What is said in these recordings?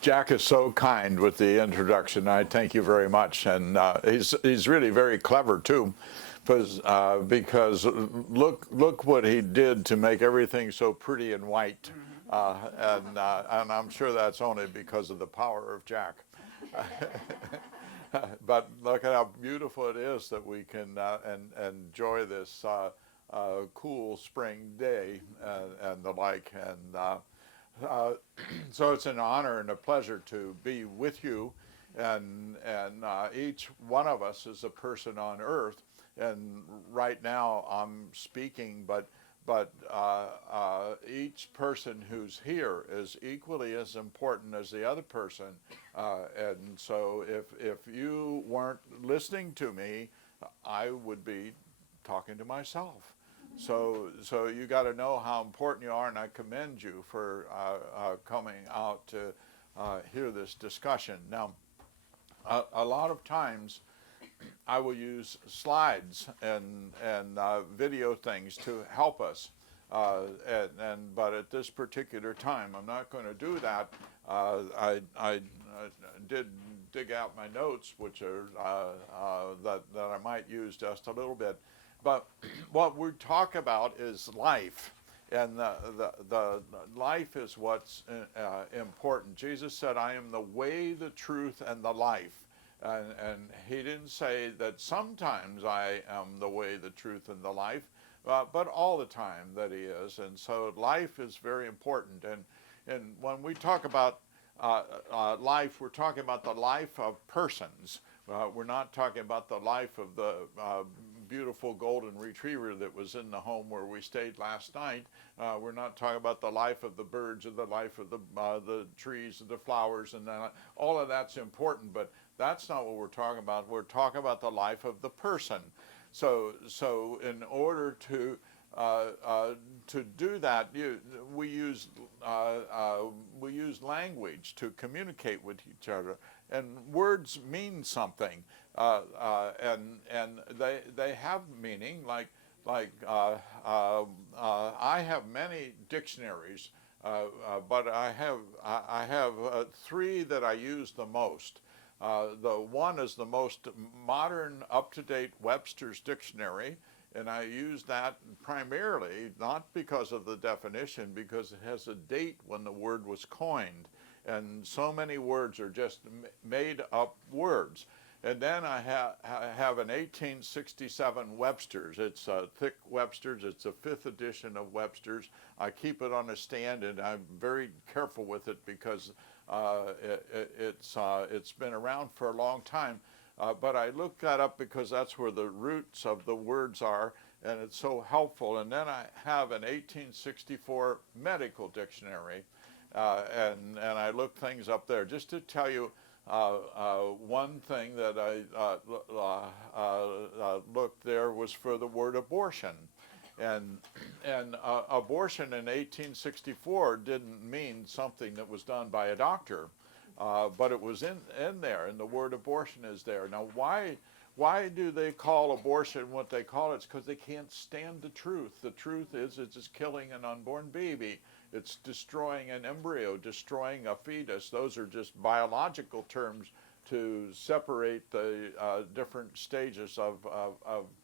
Jack is so kind with the introduction. I thank you very much, and he's really very clever too, because look what he did to make everything so pretty and white, and I'm sure that's only because of the power of Jack. But look at how beautiful it is that we can enjoy this cool spring day and the like, and. So it's an honor and a pleasure to be with you, and each one of us is a person on earth, and right now I'm speaking, but each person who's here is equally as important as the other person, and so if you weren't listening to me, I would be talking to myself. So you got to know how important you are, and I commend you for coming out to hear this discussion. Now, a lot of times I will use slides and video things to help us, but at this particular time, I'm not going to do that. I did dig out my notes, which are that I might use just a little bit. But what we talk about is life, and the life is what's important. Jesus said, "I am the way, the truth, and the life," and he didn't say that sometimes I am the way, the truth, and the life, but all the time that he is. And so life is very important. And when we talk about life, we're talking about the life of persons. We're not talking about the life of the beautiful golden retriever that was in the home where we stayed last night. We're not talking about the life of the birds or the life of the trees and the flowers, and all of that's important, but that's not what we're talking about. We're talking about the life of the person. So in order to do that, we use language to communicate with each other, and words mean something, and they have meaning. Like I have many dictionaries, but I have three that I use the most. The one is the most modern, up-to-date Webster's Dictionary, and I use that primarily not because of the definition, because it has a date when the word was coined, and so many words are just made up words. And then I have an 1867 Webster's. It's a thick Webster's. It's a 5th edition of Webster's. I keep it on a stand, and I'm very careful with it because it's been around for a long time. But I looked that up because that's where the roots of the words are, and it's so helpful. And then I have an 1864 medical dictionary, and I looked things up there. Just to tell you one thing that I looked there was for the word abortion. And abortion in 1864 didn't mean something that was done by a doctor. But it was in there, and the word abortion is there. Now, why do they call abortion what they call it? It's because they can't stand the truth. The truth is it's just killing an unborn baby. It's destroying an embryo, destroying a fetus. Those are just biological terms to separate the different stages of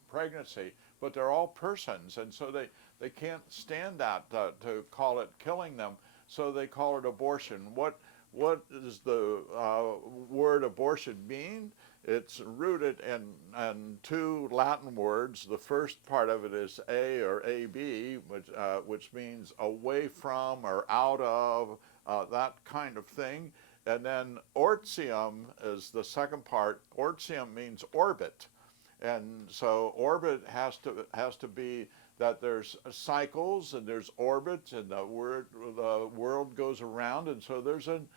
pregnancy. But they're all persons, and so they can't stand that to call it killing them, so they call it abortion. What does the word abortion mean? It's rooted in two Latin words. The first part of it is a or ab, which means away from or out of, that kind of thing. And then ortium is the second part. Ortium means orbit. And so orbit has to be that there's cycles and there's orbits, and the world goes around, and so there's an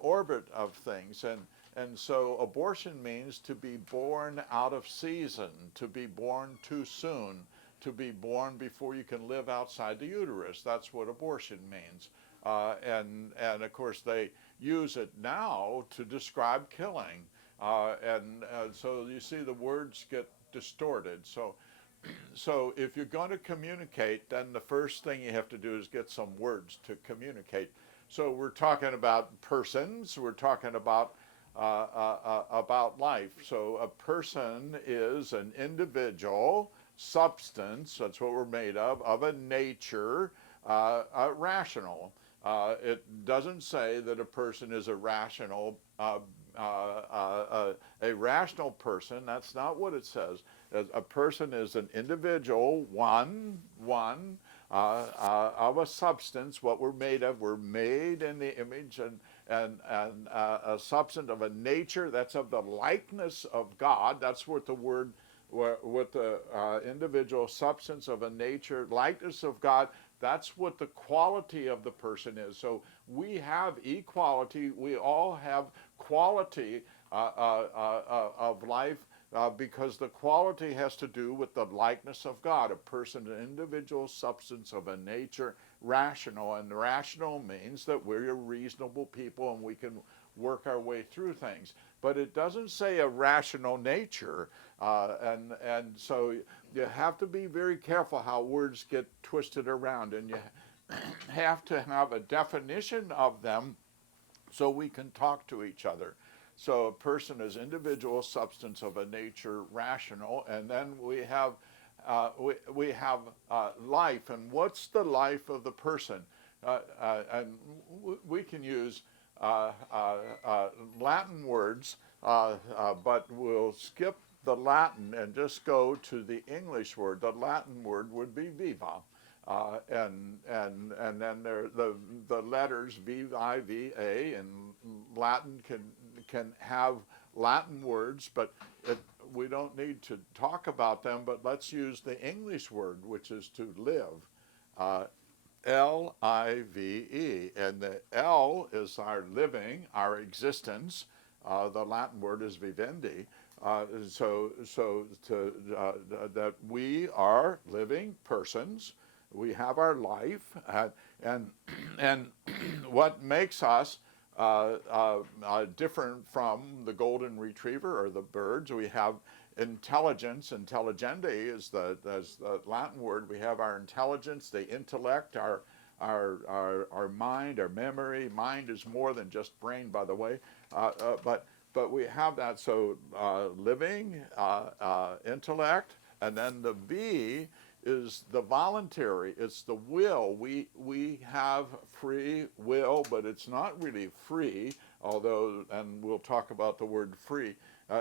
orbit of things, and so abortion means to be born out of season, to be born too soon, to be born before you can live outside the uterus. That's what abortion means, and of course they use it now to describe killing, and so you see the words get distorted. So if you're going to communicate, then the first thing you have to do is get some words to communicate. So we're talking about persons. We're talking about life. So a person is an individual substance. That's what we're made of a nature, rational. It doesn't say that a person is a rational person. That's not what it says. A person is an individual, one of a substance. What we're made of, we're made in the image and a substance of a nature that's of the likeness of God. That's what the word, with the individual substance of a nature, likeness of God. That's what the quality of the person is. So we have equality. We all have quality of life, because the quality has to do with the likeness of God. A person, an individual substance of a nature, rational. And rational means that we're reasonable people and we can work our way through things. But it doesn't say a rational nature. And so you have to be very careful how words get twisted around. And you have to have a definition of them so we can talk to each other. So a person is individual substance of a nature rational, and then we have life. And what's the life of the person? And we can use Latin words, but we'll skip the Latin and just go to the English word. The Latin word would be viva. And then there the letters V-I-V-A, and Latin can have Latin words, but we don't need to talk about them. But let's use the English word, which is to live, L-I-V-E, and the L is our living, our existence. The Latin word is vivendi. That we are living persons. We have our life, and what makes us different from the golden retriever or the birds? We have intelligence. Intelligende is the Latin word. We have our intelligence, the intellect, our mind, our memory. Mind is more than just brain, by the way, but we have that. So living, intellect, and then the V is the voluntary. It's the will. We have free will, but it's not really free, although, and we'll talk about the word free.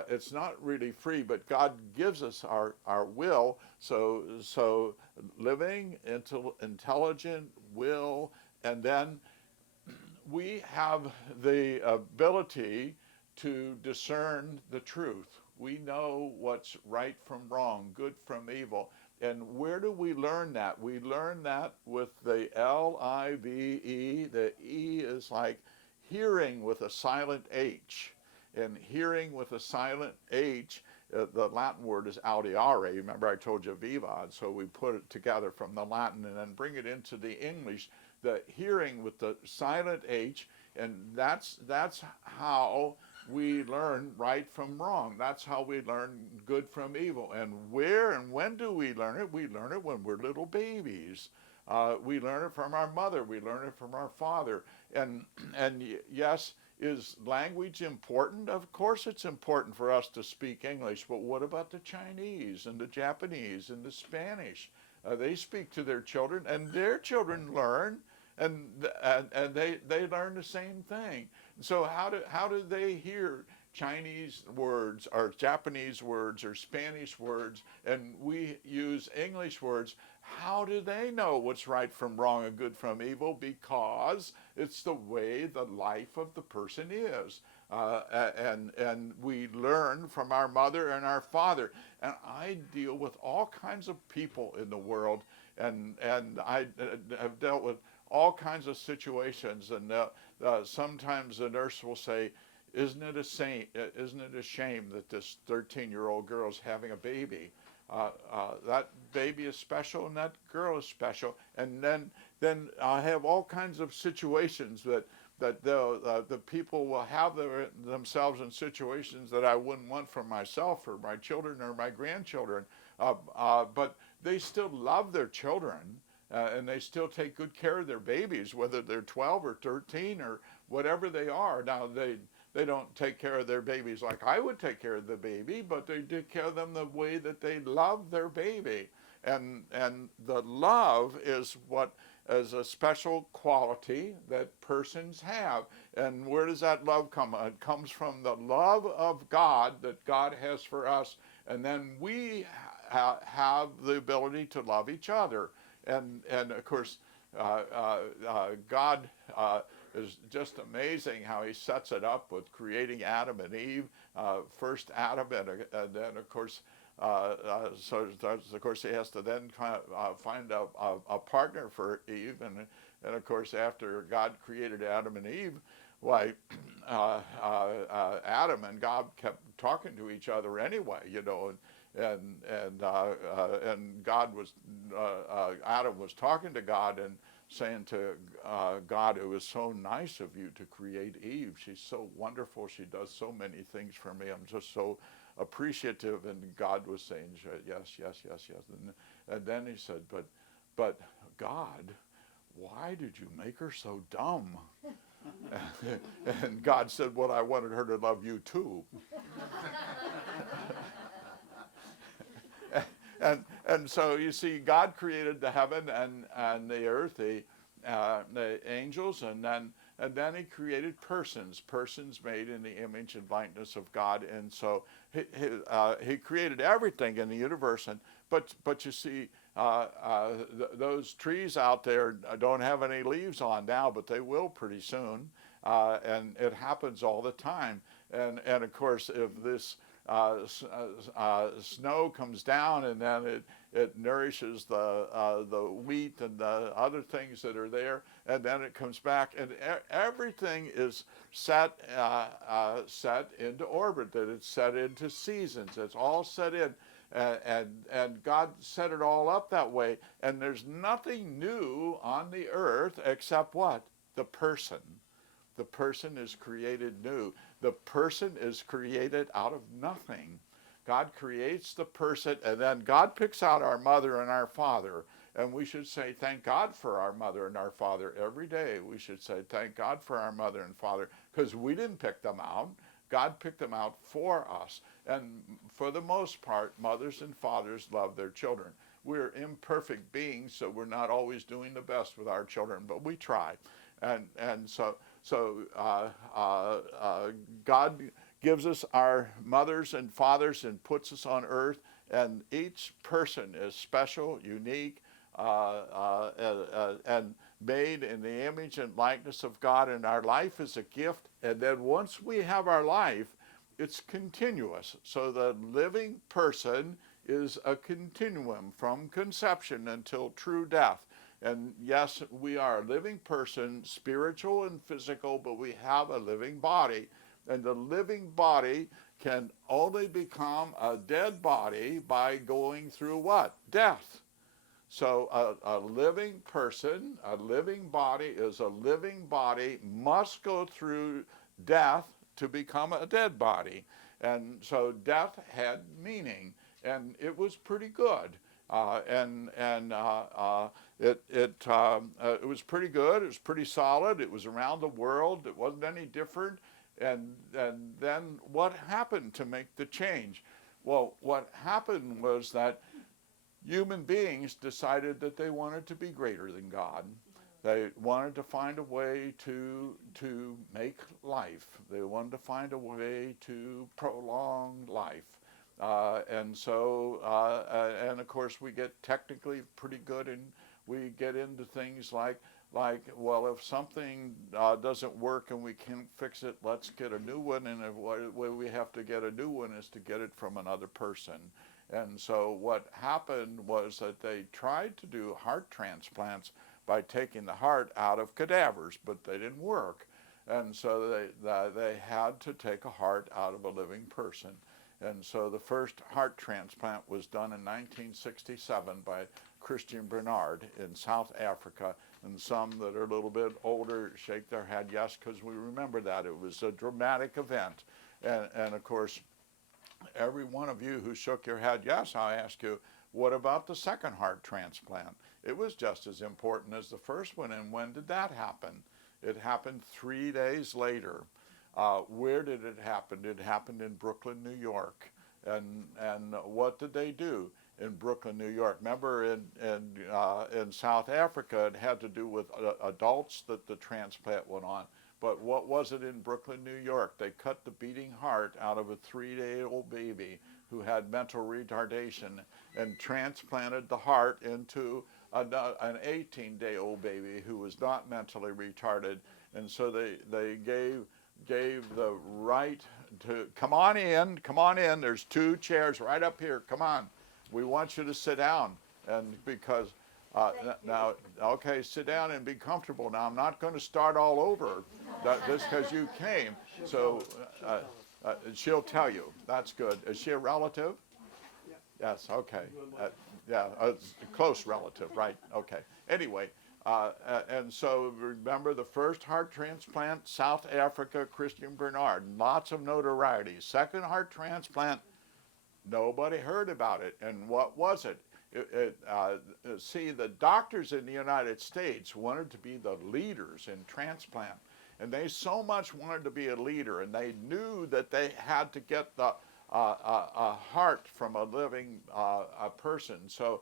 It's not really free, but God gives us our will. So living, intelligent, will, and then we have the ability to discern the truth. We know what's right from wrong, good from evil. And where do we learn that? We learn that with the L-I-V-E. The E is like hearing with a silent H. And hearing with a silent H, the Latin word is audiare. Remember I told you viva, and so we put it together from the Latin and then bring it into the English. The hearing with the silent H, and that's how we learn right from wrong. That's how we learn good from evil. And where and when do we learn it? We learn it when we're little babies. We learn it from our mother. We learn it from our father. And yes, is language important? Of course it's important for us to speak English, but what about the Chinese and the Japanese and the Spanish? They speak to their children, and their children learn, and they learn the same thing. So how do they hear Chinese words or Japanese words or Spanish words, and we use English words? How do they know what's right from wrong and good from evil? Because it's the way the life of the person is. And we learn from our mother and our father. And I deal with all kinds of people in the world, and I have dealt with all kinds of situations. And sometimes the nurse will say, isn't it a shame that this 13-year-old girl is having a baby? That baby is special and that girl is special. And then I have all kinds of situations that the people will have themselves in situations that I wouldn't want for myself or my children or my grandchildren. But they still love their children. and they still take good care of their babies, whether they're 12 or 13 or whatever they are. Now, they don't take care of their babies like I would take care of the baby, but they take care of them the way that they love their baby. And the love is what is a special quality that persons have. And where does that love come? It comes from the love of God that God has for us. And then we have the ability to love each other. And of course, God is just amazing how he sets it up with creating Adam and Eve, first Adam, and then of course, so of course he has to then find a partner for Eve, and of course after God created Adam and Eve, why Adam and God kept talking to each other anyway, and God was Adam was talking to God and saying to God, it was so nice of you to create Eve. She's so wonderful. She does so many things for me. I'm just so appreciative. And God was saying, yes, yes, yes, yes. And then he said, but God, why did you make her so dumb? And God said, well, I wanted her to love you too. And so you see, God created the heaven and the earth, the angels, and then he created persons made in the image and likeness of God. And so he created everything in the universe. But you see, those trees out there don't have any leaves on now, but they will pretty soon. And it happens all the time. And of course, if this snow comes down and then it nourishes the wheat and the other things that are there, and then it comes back, and everything is set into orbit, that it's set into seasons. It's all set in, and God set it all up that way. And there's nothing new on the earth except what? The person. The person is created new. The person is created out of nothing. God creates the person, and then God picks out our mother and our father. And we should say, thank God for our mother and our father every day. We should say, thank God for our mother and father, because we didn't pick them out. God picked them out for us. And for the most part, mothers and fathers love their children. We're imperfect beings, so we're not always doing the best with our children, but we try. And so God gives us our mothers and fathers and puts us on earth, and each person is special, unique, and made in the image and likeness of God, and our life is a gift. And then once we have our life, it's continuous. So the living person is a continuum from conception until true death. And yes, we are a living person, spiritual and physical, but we have a living body. And the living body can only become a dead body by going through what? Death. So a living person, a living body is a living body, must go through death to become a dead body. And so death had meaning, and it was pretty good. It was pretty good. It was pretty solid. It was around the world. It wasn't any different. And then what happened to make the change? Well, what happened was that human beings decided that they wanted to be greater than God. They wanted to find a way to make life. They wanted to find a way to prolong life. And of course, we get technically pretty good, and we get into things like, well, if something doesn't work and we can't fix it, let's get a new one. And the way we have to get a new one is to get it from another person. And so what happened was that they tried to do heart transplants by taking the heart out of cadavers, but they didn't work. And so they had to take a heart out of a living person. And so the first heart transplant was done in 1967 by Christian Bernard in South Africa. And some that are a little bit older shake their head yes, because we remember that. It was a dramatic event. And of course, every one of you who shook your head yes, I ask you, What about the second heart transplant? It was just as important as the first one. And when did that happen? It happened 3 days later. Where did it happen? It happened in Brooklyn, New York. And what did they do in Brooklyn, New York? Remember, in South Africa, it had to do with adults that the transplant went on. But what was it in Brooklyn, New York? They cut the beating heart out of a 3-day-old baby who had mental retardation and transplanted the heart into an 18-day-old baby who was not mentally retarded. And so they gave the right to come on in. There's 2 chairs right up here. Come on, we want you to sit down. And because now, okay, sit down and be comfortable. Now, I'm not going to start all over just because you came. So she'll tell you. That's good. Is she a relative? Yes. Okay. Yeah, a close relative, right? Okay. Anyway. And so remember the first heart transplant, South Africa, Christian Bernard, lots of notoriety. Second heart transplant, nobody heard about it. And what was it? See, the doctors in the United States wanted to be the leaders in transplant. And they so much wanted to be a leader, and they knew that they had to get the a heart from a living a person. So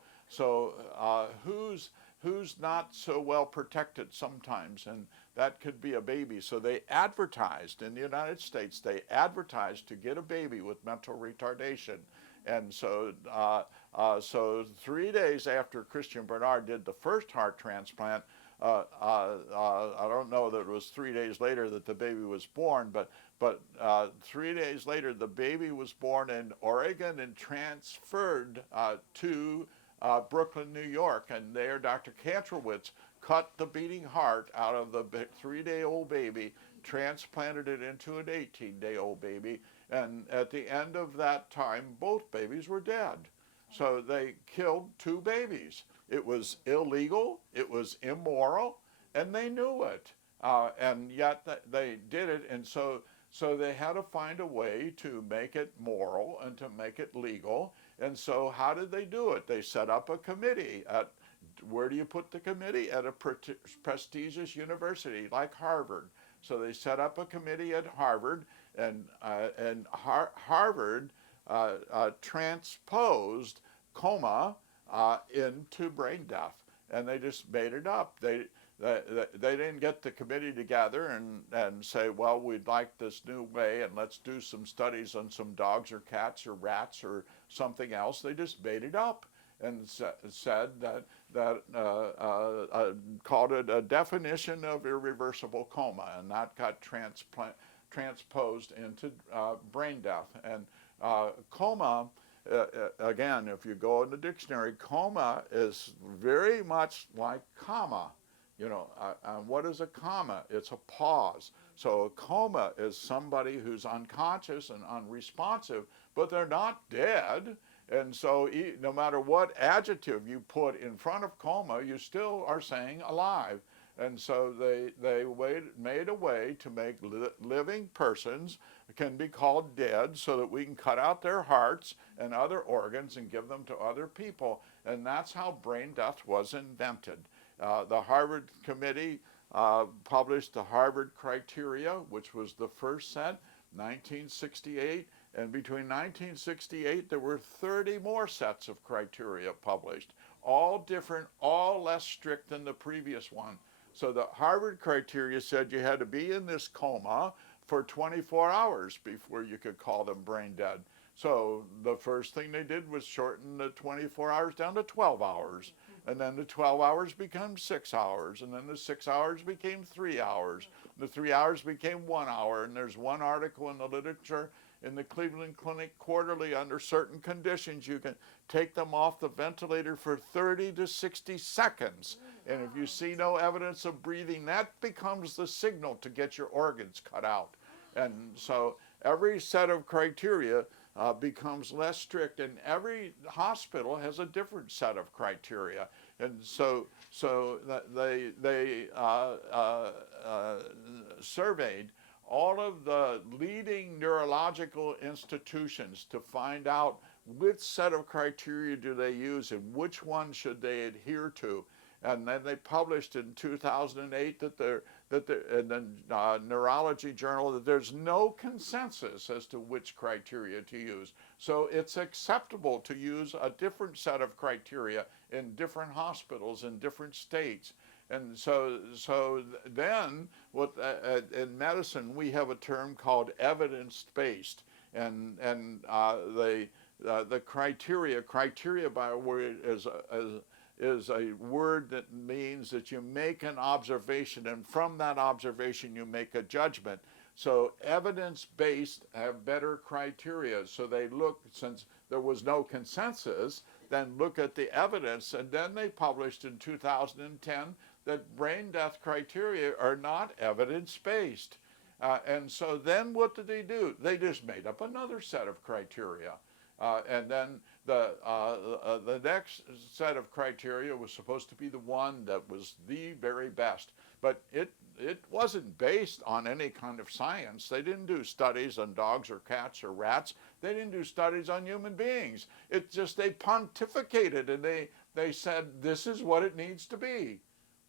who's not so well protected sometimes, and that could be a baby. So they advertised in the United States, they advertised to get a baby with mental retardation. And so, so 3 days after Christian Bernard did the first heart transplant, I don't know that it was 3 days later that the baby was born, but 3 days later the baby was born in Oregon and transferred to Brooklyn, New York, and there Dr. Kantrowitz cut the beating heart out of the 3-day-old baby, transplanted it into an 18-day-old baby, and at the end of that time, both babies were dead. So they killed 2 babies. It was illegal, it was immoral, and they knew it, and yet they did it, and so they had to find a way to make it moral and to make it legal. And so how did they do it? They set up a committee. Where do you put the committee? At a prestigious university like Harvard. So they set up a committee at Harvard, and Harvard transposed coma into brain death, and they just made it up. They didn't get the committee together and say, well, we'd like this new way, and let's do some studies on some dogs or cats or rats or something else. They just made it up and said that called it a definition of irreversible coma, and that got transposed into brain death. And coma, again, if you go in the dictionary, coma is very much like comma. You know, what is a comma? It's a pause. So a coma is somebody who's unconscious and unresponsive, but they're not dead. And so no matter what adjective you put in front of coma, you still are saying alive. And so they made a way to make living persons can be called dead so that we can cut out their hearts and other organs and give them to other people. And that's how brain death was invented. The Harvard Committee published the Harvard criteria, which was the first set, 1968. And between 1968, there were 30 more sets of criteria published, all different, all less strict than the previous one. So the Harvard criteria said you had to be in this coma for 24 hours before you could call them brain dead. So the first thing they did was shorten the 24 hours down to 12 hours. And then the 12 hours became 6 hours. And then the 6 hours became 3 hours. The 3 hours became 1 hour. And there's one article in the literature in the Cleveland Clinic Quarterly, under certain conditions, you can take them off the ventilator for 30 to 60 seconds. And if you see no evidence of breathing, that becomes the signal to get your organs cut out. And so every set of criteria becomes less strict, and every hospital has a different set of criteria. And so they surveyed all of the leading neurological institutions to find out which set of criteria do they use and which one should they adhere to. And then they published in 2008 in the Neurology Journal that there's no consensus as to which criteria to use. So it's acceptable to use a different set of criteria in different hospitals in different states. And so then, in medicine, we have a term called evidence-based, and the criteria by a word is a word that means that you make an observation, and from that observation you make a judgment. So evidence-based have better criteria. So they look, since there was no consensus, then look at the evidence, and then they published in 2010 that brain death criteria are not evidence-based. And so then what did they do? They just made up another set of criteria. And then the next set of criteria was supposed to be the one that was the very best. But it wasn't based on any kind of science. They didn't do studies on dogs or cats or rats. They didn't do studies on human beings. It's just they pontificated, and they said, this is what it needs to be.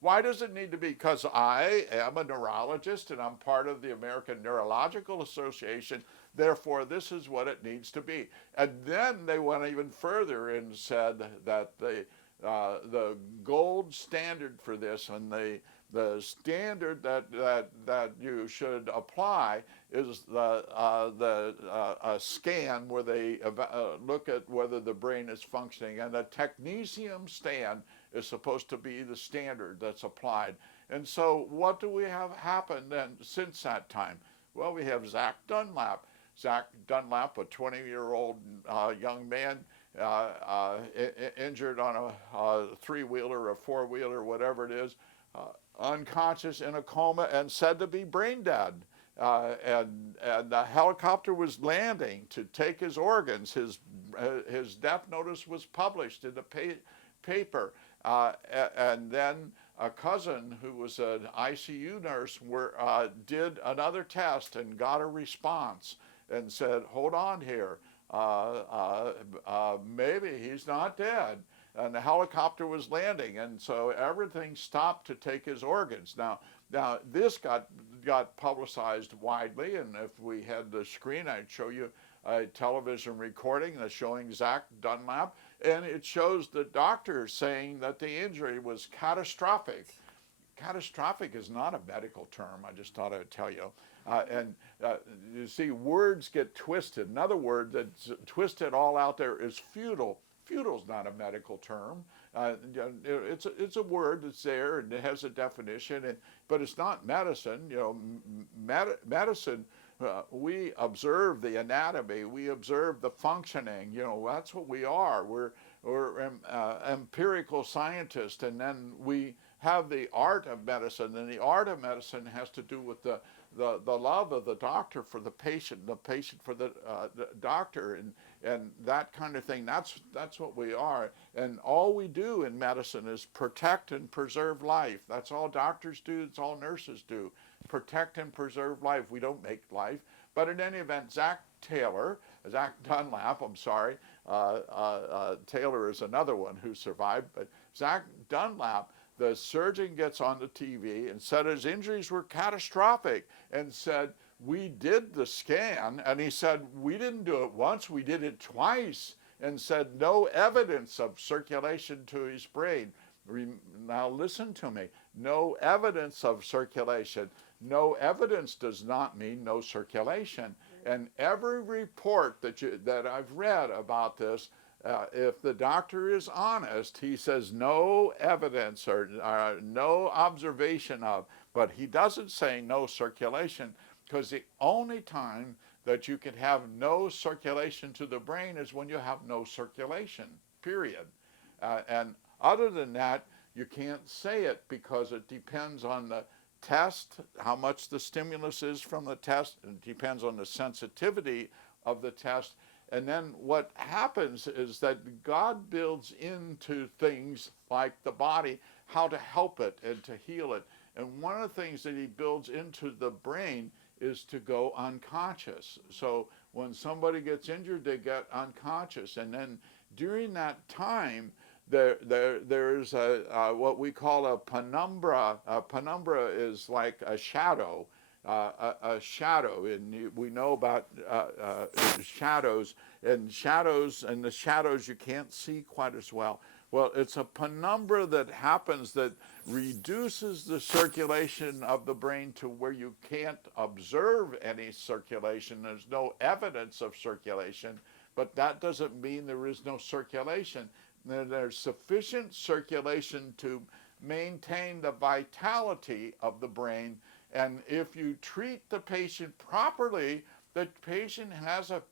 Why does it need to be? Because I am a neurologist and I'm part of the American Neurological Association. Therefore, this is what it needs to be. And then they went even further and said that the gold standard for this, and the standard that you should apply, is a scan where they look at whether the brain is functioning. And a technetium scan is supposed to be the standard that's applied. And so what do we have happened then since that time? Well, we have Zach Dunlap. Zach Dunlap, a 20-year-old young man, injured on a three-wheeler, a four-wheeler, whatever it is, unconscious in a coma and said to be brain dead. And the helicopter was landing to take his organs. His death notice was published in the paper. And then a cousin who was an ICU nurse did another test and got a response and said, hold on here, maybe he's not dead. And the helicopter was landing, and so everything stopped to take his organs. Now this got publicized widely, and if we had the screen, I'd show you a television recording that's showing Zach Dunlap, and it shows the doctor saying that the injury was catastrophic. Catastrophic is not a medical term, I just thought I'd tell you. You see, words get twisted. Another word that's twisted all out there is futile. Futile is not a medical term. It's a word that's there and it has a definition, but it's not medicine. Medicine, we observe the anatomy, we observe the functioning. That's what we are. We're empirical scientists, and then we have the art of medicine, and the art of medicine has to do with the love of the doctor for the patient for the doctor, and that kind of thing. That's what we are. And all we do in medicine is protect and preserve life. That's all doctors do. That's all nurses do. Protect and preserve life. We don't make life. But in any event, Zach Dunlap, Taylor is another one who survived, but Zach Dunlap, the surgeon gets on the TV and said his injuries were catastrophic, and said, we did the scan, and he said, we didn't do it once, we did it twice, and said no evidence of circulation to his brain. Now listen to me, no evidence of circulation. No evidence does not mean no circulation. And every report that I've read about this, if the doctor is honest, he says no evidence or no observation of, but he doesn't say no circulation, because the only time that you can have no circulation to the brain is when you have no circulation, period. And other than that, you can't say it, because it depends on the test, how much the stimulus is from the test, and it depends on the sensitivity of the test. And then what happens is that God builds into things like the body how to help it and to heal it. And one of the things that he builds into the brain is to go unconscious. So when somebody gets injured, they get unconscious. And then during that time, there's what we call a penumbra. A penumbra is like a shadow, a shadow, and we know about shadows, and the shadows you can't see quite as well. Well, it's a penumbra that happens that reduces the circulation of the brain to where you can't observe any circulation. There's no evidence of circulation, but that doesn't mean there is no circulation. There's sufficient circulation to maintain the vitality of the brain, and if you treat the patient properly, the patient has a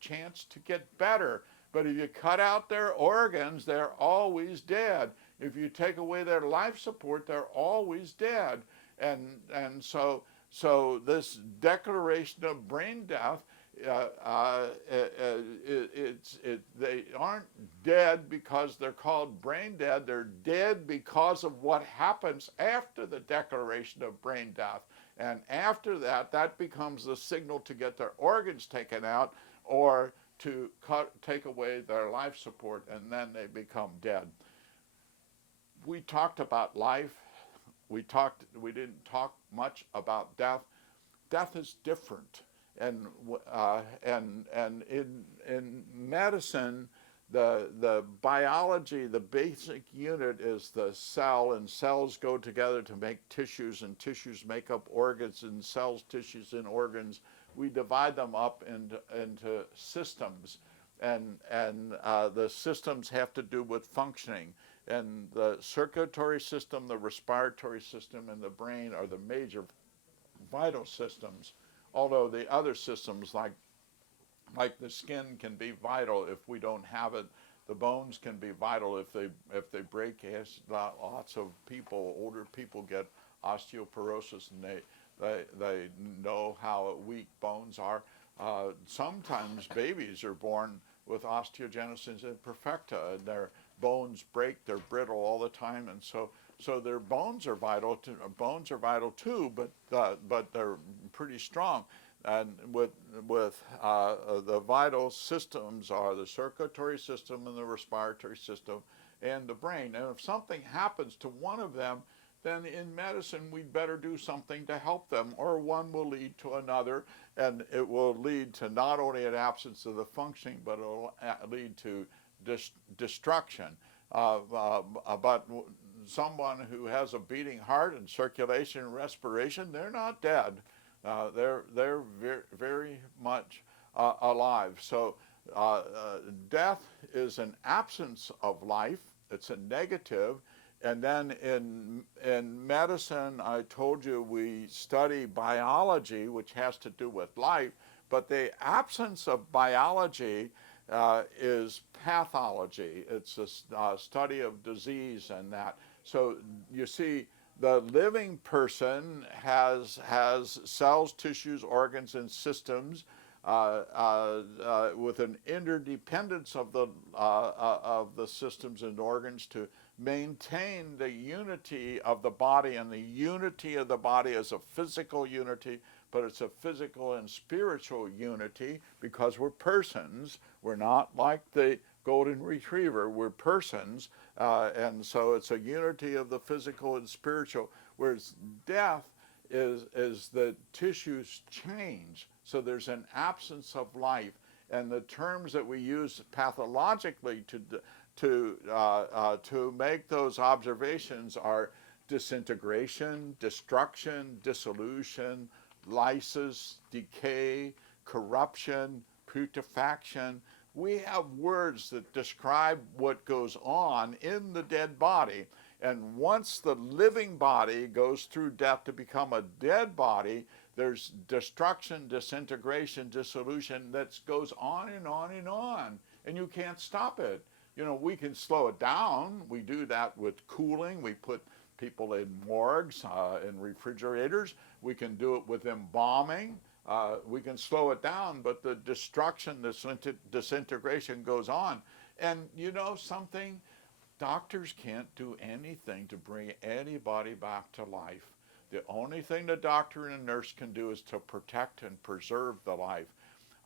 chance to get better. But if you cut out their organs, they're always dead. If you take away their life support, they're always dead. And so this declaration of brain death, they aren't dead because they're called brain dead. They're dead because of what happens after the declaration of brain death. And after that, that becomes the signal to get their organs taken out or to take away their life support, and then they become dead. We talked about life. We didn't talk much about death. Death is different, and in medicine, the biology, the basic unit is the cell, and cells go together to make tissues, and tissues make up organs, and cells, tissues, and organs. We divide them up into systems, and the systems have to do with functioning. And the circulatory system, the respiratory system, and the brain are the major vital systems, although the other systems like the skin can be vital if we don't have it. The bones can be vital if they break. Lots of people, older people, get osteoporosis, and they know how weak bones are. Sometimes babies are born with osteogenesis imperfecta, and their bones break, they're brittle all the time, and so their bones are vital too, but they're pretty strong. And with the vital systems are the circulatory system and the respiratory system and the brain. And if something happens to one of them, then in medicine we'd better do something to help them, or one will lead to another, and it will lead to not only an absence of the functioning, but it will lead to destruction. But someone who has a beating heart and circulation and respiration, they're not dead. They're very, very much alive. So death is an absence of life. It's a negative. And then in medicine, I told you we study biology, which has to do with life, but the absence of biology is pathology. It's a study of disease and that. So you see, the living person has cells, tissues, organs, and systems with an interdependence of the systems and organs to maintain the unity of the body. And the unity of the body is a physical unity, but it's a physical and spiritual unity because we're persons. We're not like the golden retriever. We're persons, and so it's a unity of the physical and spiritual, whereas death is the tissues change, so there's an absence of life. And the terms that we use pathologically to make those observations are disintegration, destruction, dissolution, lysis, decay, corruption, putrefaction. We have words that describe what goes on in the dead body. And once the living body goes through death to become a dead body, there's destruction, disintegration, dissolution that goes on and on and on. And you can't stop it. You know, we can slow it down. We do that with cooling. We put people in morgues, in refrigerators. We can do it with embalming. We can slow it down, but the destruction, the disintegration goes on. And you know something? Doctors can't do anything to bring anybody back to life. The only thing the doctor and a nurse can do is to protect and preserve the life.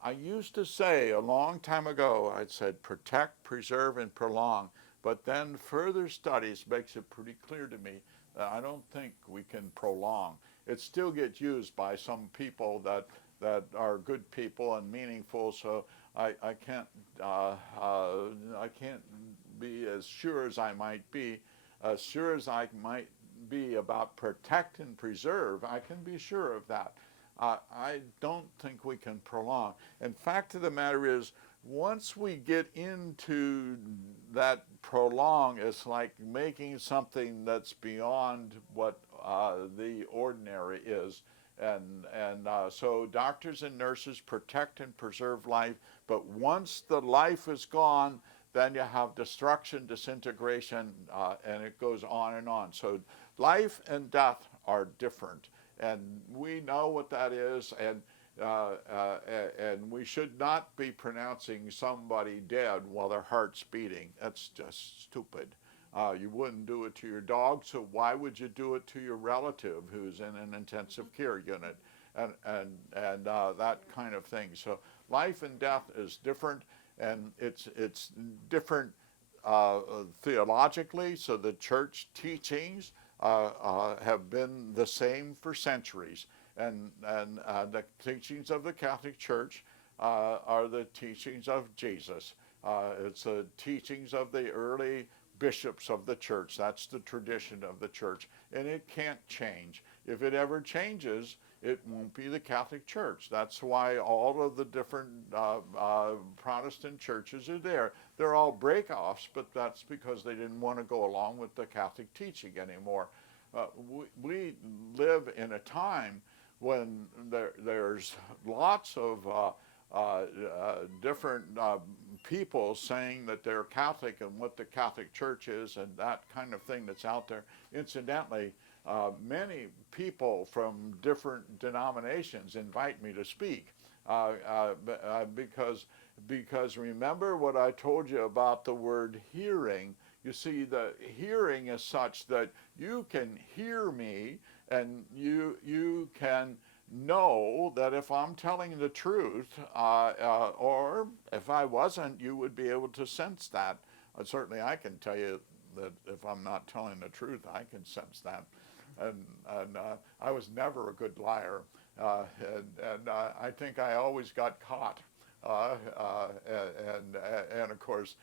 I used to say a long time ago, I'd said protect, preserve, and prolong. But then further studies makes it pretty clear to me that I don't think we can prolong. It still gets used by some people that are good people and meaningful. So I can't I can't be as sure as I might be, as sure as I might be about protect and preserve. I can be sure of that. I don't think we can prolong. And fact of the matter is, once we get into that prolong, it's like making something that's beyond what the ordinary is. So doctors and nurses protect and preserve life, but once the life is gone, then you have destruction, disintegration, and it goes on and on. So life and death are different, and we know what that is, and we should not be pronouncing somebody dead while their heart's beating. That's just stupid. You wouldn't do it to your dog, so why would you do it to your relative who's in an intensive care unit, and that kind of thing? So life and death is different, and it's different theologically. So the church teachings have been the same for centuries, and the teachings of the Catholic Church are the teachings of Jesus. It's the teachings of the early bishops of the church. That's the tradition of the church, and it can't change. If it ever changes, it won't be the Catholic Church. That's why all of the different Protestant churches are there. They're all breakoffs, but that's because they didn't want to go along with the Catholic teaching anymore. We live in a time when there's lots of different people saying that they're Catholic and what the Catholic Church is and that kind of thing that's out there. Incidentally, many people from different denominations invite me to speak because remember what I told you about the word hearing. You see, the hearing is such that you can hear me and you can know that if I'm telling the truth, or if I wasn't, you would be able to sense that. Certainly I can tell you that if I'm not telling the truth, I can sense that. And I was never a good liar, and I think I always got caught. And of course,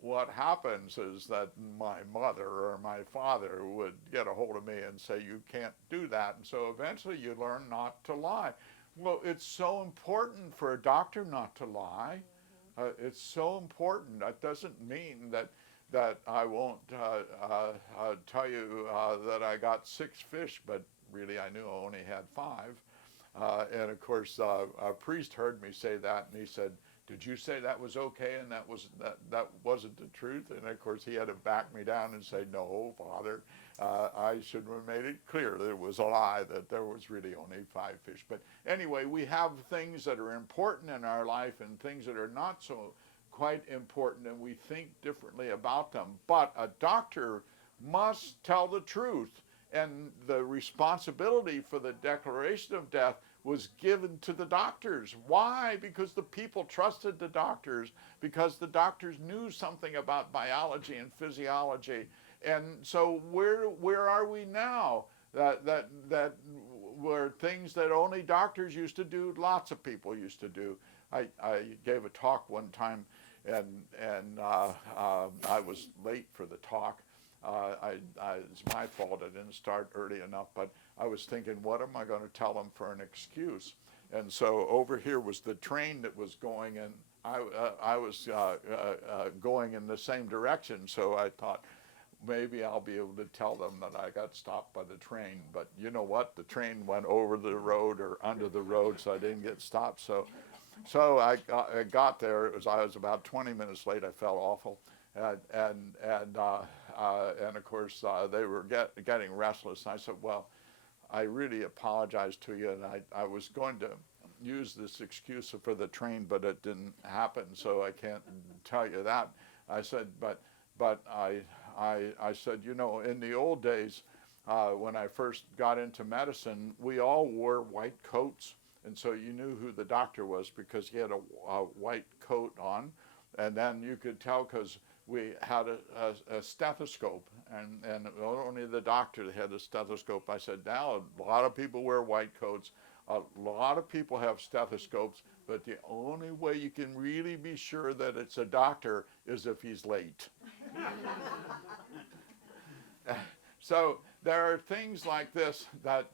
what happens is that my mother or my father would get a hold of me and say, you can't do that. And so eventually you learn not to lie. Well, it's so important for a doctor not to lie. It's so important. That doesn't mean that I won't tell you that I got 6 fish, but really I knew I only had 5. And of course, a priest heard me say that, and he said, "Did you say that was okay, and that wasn't the truth?" And of course, he had to back me down and say, "No, Father, I should have made it clear that it was a lie, that there was really only 5 fish." But anyway, we have things that are important in our life and things that are not so quite important, and we think differently about them. But a doctor must tell the truth, and the responsibility for the declaration of death was given to the doctors. Why? Because the people trusted the doctors, because the doctors knew something about biology and physiology. And so where are we now? That were things that only doctors used to do, lots of people used to do. I gave a talk one time, and I was late for the talk. It's my fault I didn't start early enough, but I was thinking, what am I going to tell them for an excuse? And so over here was the train that was going, and I was going in the same direction, so I thought maybe I'll be able to tell them that I got stopped by the train. But you know what? The train went over the road or under the road, so I didn't get stopped. So I got there. I was about 20 minutes late. I felt awful. And of course, they were getting restless. And I said, well, I really apologize to you. And I was going to use this excuse for the train, but it didn't happen, so I can't tell you that. I said, but I said, you know, in the old days, when I first got into medicine, we all wore white coats, And so you knew who the doctor was because he had a white coat on. And then you could tell because we had a stethoscope, and only the doctor had a stethoscope. I said, now a lot of people wear white coats. A lot of people have stethoscopes, but the only way you can really be sure that it's a doctor is if he's late. So there are things like this that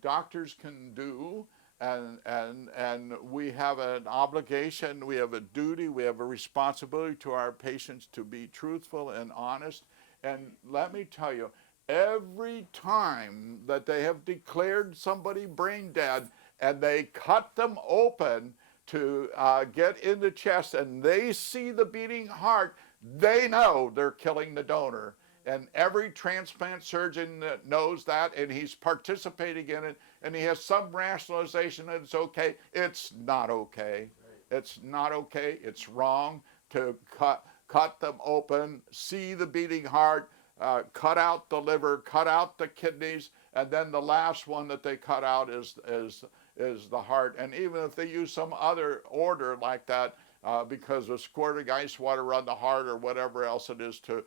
doctors can do, and we have an obligation, we have a duty, we have a responsibility to our patients to be truthful and honest. And let me tell you, every time that they have declared somebody brain dead and they cut them open to get in the chest and they see the beating heart, they know they're killing the donor. And every transplant surgeon knows that, and he's participating in it, and he has some rationalization that it's okay. It's not okay. It's not okay. It's wrong to cut them open, see the beating heart, cut out the liver, cut out the kidneys, and then the last one that they cut out is the heart. And even if they use some other order like that, because of squirting ice water on the heart or whatever else it is to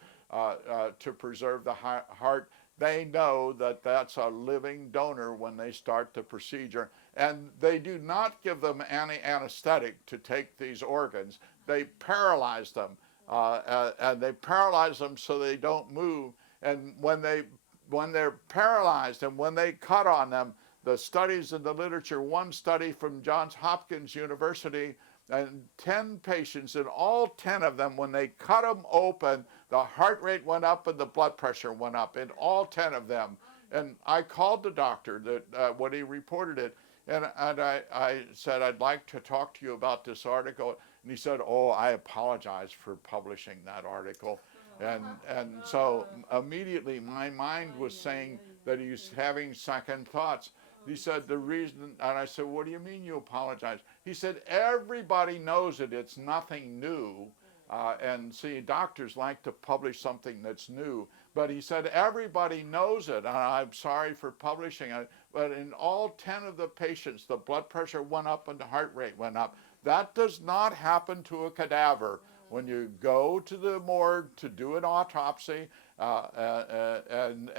preserve the heart, they know that that's a living donor when they start the procedure. And they do not give them any anesthetic to take these organs. They paralyze them, and they paralyze them so they don't move. And when they're paralyzed and when they cut on them, the studies in the literature, one study from Johns Hopkins University, and 10 patients, and all 10 of them, when they cut them open, the heart rate went up and the blood pressure went up in all 10 of them. And I called the doctor when he reported it, and I said, I'd like to talk to you about this article. And he said, oh, I apologize for publishing that article. And so immediately my mind was saying that he's having second thoughts. He said, the reason, and I said, what do you mean you apologize? He said, everybody knows it. It's nothing new. And see, doctors like to publish something that's new. But he said, everybody knows it. And I'm sorry for publishing it. But in all 10 of the patients, the blood pressure went up and the heart rate went up. That does not happen to a cadaver. When you go to the morgue to do an autopsy and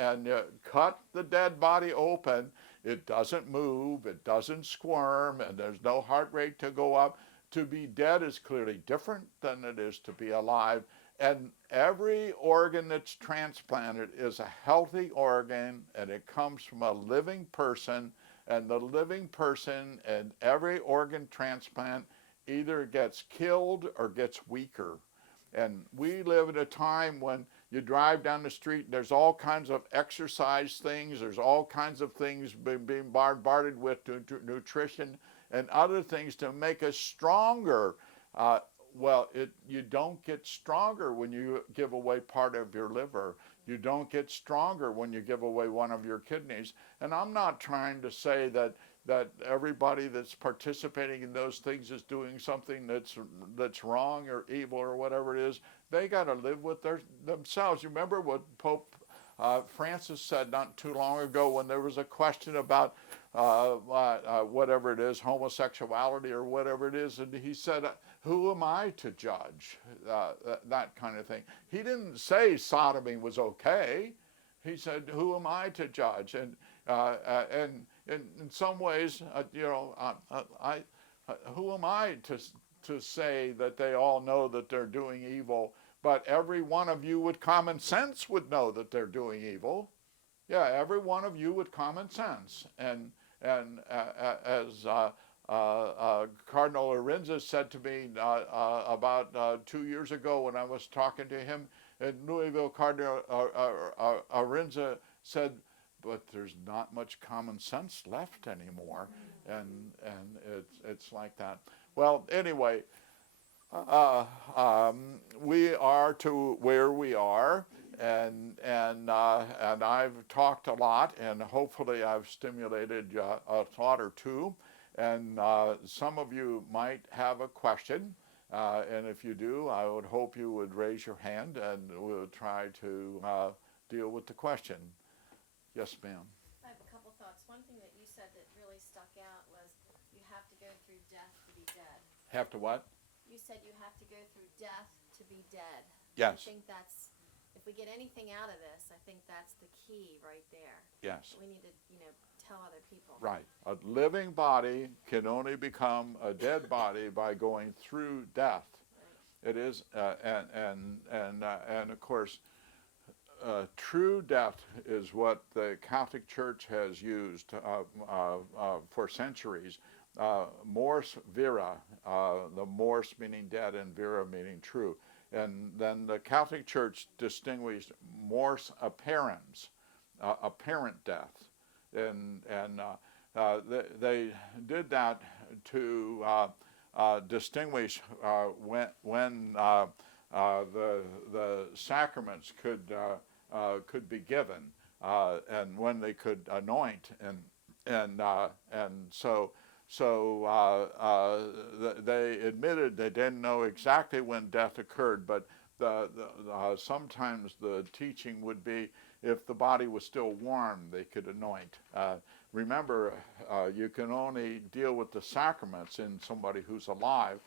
cut the dead body open, it doesn't move, it doesn't squirm, and there's no heart rate to go up. To be dead is clearly different than it is to be alive. And every organ that's transplanted is a healthy organ, and it comes from a living person. And the living person and every organ transplant either gets killed or gets weaker. And we live at a time when you drive down the street and there's all kinds of exercise things, there's all kinds of things being bombarded with nutrition and other things to make us stronger. You don't get stronger when you give away part of your liver. You don't get stronger when you give away one of your kidneys. And I'm not trying to say that everybody that's participating in those things is doing something that's wrong or evil or whatever it is. They got to live with themselves. You remember what Pope Francis said not too long ago when there was a question about whatever it is, homosexuality or whatever it is, and he said, who am I to judge? That kind of thing. He didn't say sodomy was okay. He said, who am I to judge? And in some ways, who am I to say that they all know that they're doing evil? But every one of you with common sense would know that they're doing evil. Yeah, every one of you with common sense. And as Cardinal Arinza said to me about 2 years ago when I was talking to him in Louisville, Cardinal Arinza said, but there's not much common sense left anymore. And it's like that. Well, anyway, we are to where we are, and I've talked a lot, and hopefully I've stimulated a thought or two, and some of you might have a question, and if you do, I would hope you would raise your hand, and we'll try to deal with the question. Yes, ma'am. I have a couple thoughts. One thing that you said that really stuck out was Have to what? You said you have to go through death to be dead. Yes. I think that's, if we get anything out of this, I think that's the key right there. Yes. We need to, tell other people. Right. A living body can only become a dead body by going through death. Right. It is, and of course, true death is what the Catholic Church has used for centuries. Mors vera, the mors meaning dead and vera meaning true. And then the Catholic Church distinguished mors apparens, apparent death. And they did that to distinguish when the sacraments could be given and when they could anoint and so they admitted they didn't know exactly when death occurred, but sometimes the teaching would be if the body was still warm, they could anoint. Remember, you can only deal with the sacraments in somebody who's alive.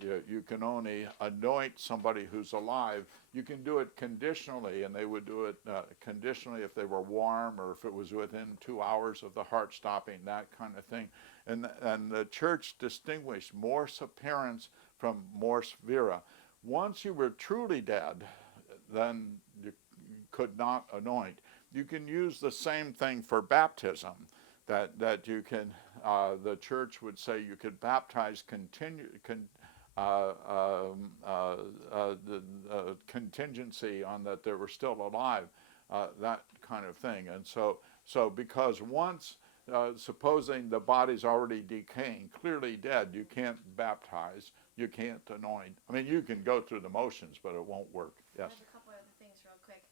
You can only anoint somebody who's alive. You can do it conditionally, and they would do it conditionally if they were warm or if it was within 2 hours of the heart stopping, that kind of thing. And the church distinguished mors apparens from mors vera. Once you were truly dead, then you could not anoint. You can use the same thing for baptism, that you can, the church would say you could baptize contingency on that they were still alive, that kind of thing. And so because once, supposing the body's already decaying, clearly dead, you can't baptize, you can't anoint. I mean, you can go through the motions, but it won't work. Yes? I have a couple other things real quick.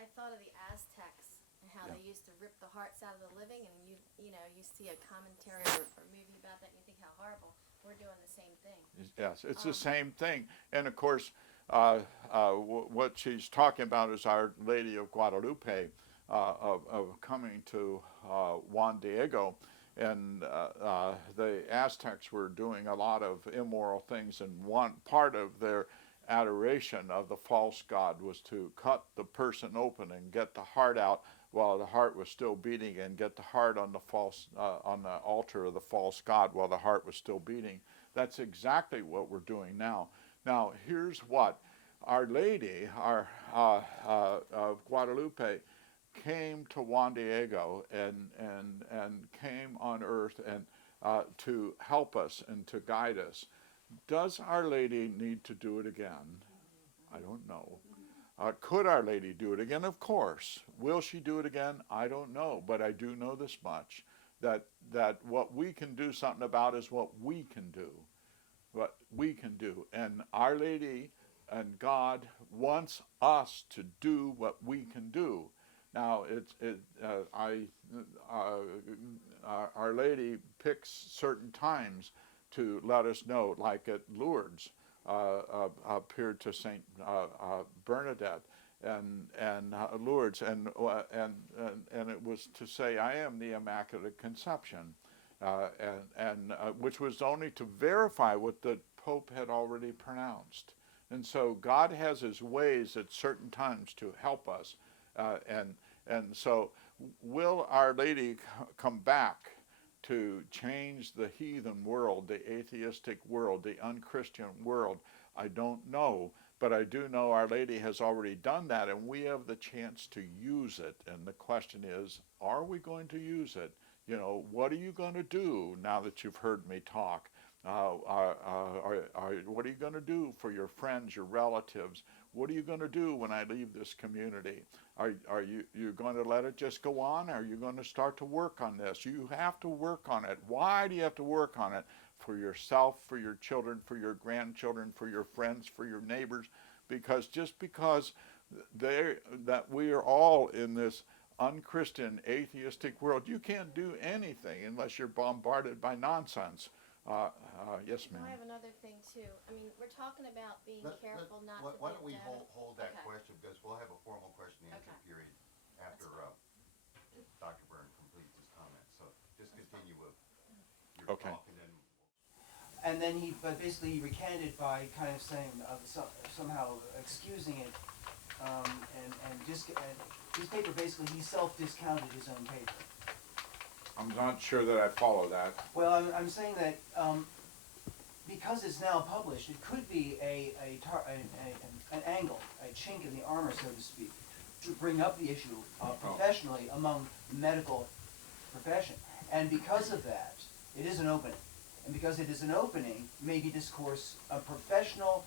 I thought of the Aztecs and how they used to rip the hearts out of the living, and you see a commentary or movie about that, and you think how horrible. We're doing the same thing. Yes, it's the same thing. And of course, what she's talking about is Our Lady of Guadalupe of coming to Juan Diego. And the Aztecs were doing a lot of immoral things, and one part of their adoration of the false god was to cut the person open and get the heart out while the heart was still beating, and get the heart on the altar of the false god while the heart was still beating. That's exactly what we're doing now. Now, here's what Our Lady, of Guadalupe, came to Juan Diego and came on earth and to help us and to guide us. Does Our Lady need to do it again? I don't know. Could Our Lady do it again? Of course. Will she do it again? I don't know. But I do know this much, that what we can do something about is what we can do. What we can do. And Our Lady and God wants us to do what we can do. Now, Our Lady picks certain times to let us know, like at Lourdes, appeared to Saint Bernadette and Lourdes, and it was to say, "I am the Immaculate Conception," and which was only to verify what the Pope had already pronounced. And so God has His ways at certain times to help us, and so will Our Lady come back to change the heathen world, the atheistic world, the unchristian world? I don't know, but I do know Our Lady has already done that, and we have the chance to use it. And the question is, are we going to use it? What are you going to do now that you've heard me talk? What are you going to do for your friends, your relatives? What are you going to do when I leave this community? Are you going to let it just go on? Are you going to start to work on this? You have to work on it. Why do you have to work on it? For yourself, for your children, for your grandchildren, for your friends, for your neighbors. Because that we are all in this unchristian, atheistic world, you can't do anything unless you're bombarded by nonsense. Yes, ma'am. I have another thing too. I mean, we're talking about being careful not to. Why don't we hold that Okay. question, because we'll have a formal question and answer Okay. period after Dr. Byrne completes his comments. So just continue with your Okay. talk, and then. And then but basically he recanted by kind of saying, somehow excusing it, and his paper basically, he self-discounted his own paper. I'm not sure that I follow that. Well, I'm saying that, because it's now published, it could be an angle, a chink in the armor, so to speak, to bring up the issue professionally among the medical profession. And because of that, it is an opening. And because it is an opening, maybe discourse, a professional,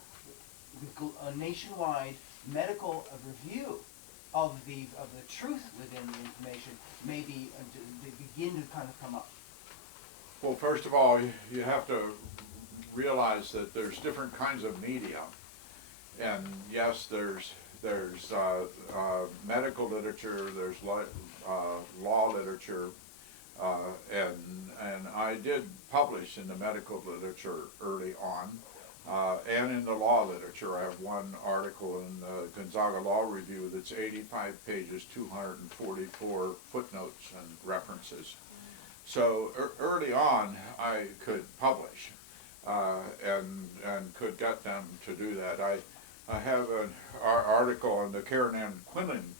nationwide medical review of the truth within the information maybe begin to kind of come up. Well, first of all, you have to realize that there's different kinds of media, and yes, there's medical literature, there's law literature, and I did publish in the medical literature early on, and in the law literature. I have one article in the Gonzaga Law Review that's 85 pages, 244 footnotes and references. So early on, I could publish and could get them to do that. I have an article on the Karen Ann Quinlan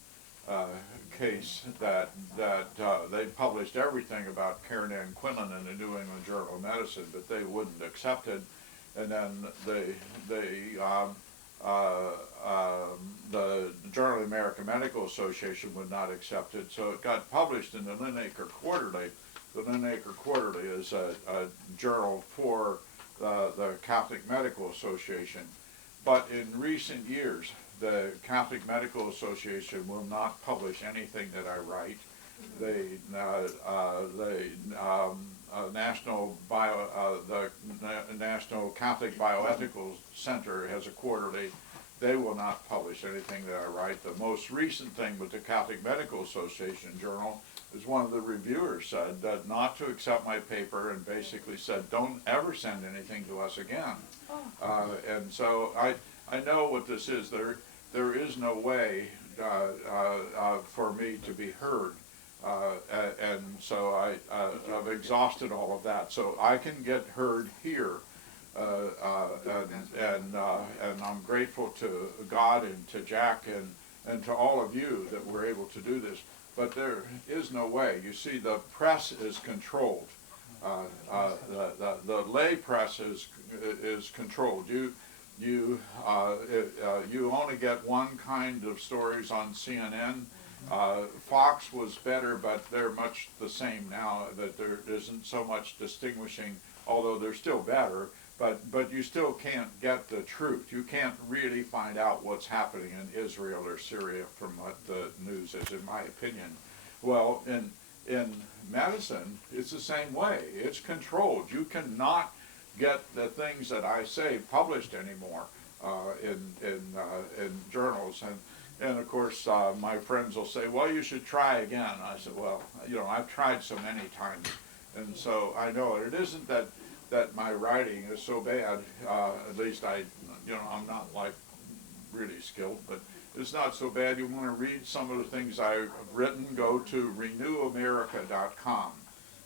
case that they published everything about Karen Ann Quinlan in the New England Journal of Medicine, but they wouldn't accept it. And then the Journal of the American Medical Association would not accept it, so it got published in the Linacre Quarterly. The Linacre Quarterly is a journal for the Catholic Medical Association. But in recent years, the Catholic Medical Association will not publish anything that I write. The National Catholic Bioethical Center has a quarterly. They will not publish anything that I write. The most recent thing with the Catholic Medical Association Journal is one of the reviewers said that not to accept my paper, and basically said, don't ever send anything to us again. And so I know what this is. There is no way for me to be heard. And so I've exhausted all of that. So I can get heard here, and I'm grateful to God and to Jack and to all of you that we're able to do this. But there is no way. You see, the press is controlled. The lay press is controlled. You only get one kind of stories on CNN. Fox was better, but they're much the same now, that there isn't so much distinguishing, although they're still better, but you still can't get the truth. You can't really find out what's happening in Israel or Syria from what the news is, in my opinion. Well, in medicine, it's the same way. It's controlled. You cannot get the things that I say published anymore in journals. And of course, my friends will say, well, you should try again. I said, well, I've tried so many times. And so I know it isn't that my writing is so bad. At least I'm not like really skilled, but it's not so bad. You want to read some of the things I've written, go to renewamerica.com.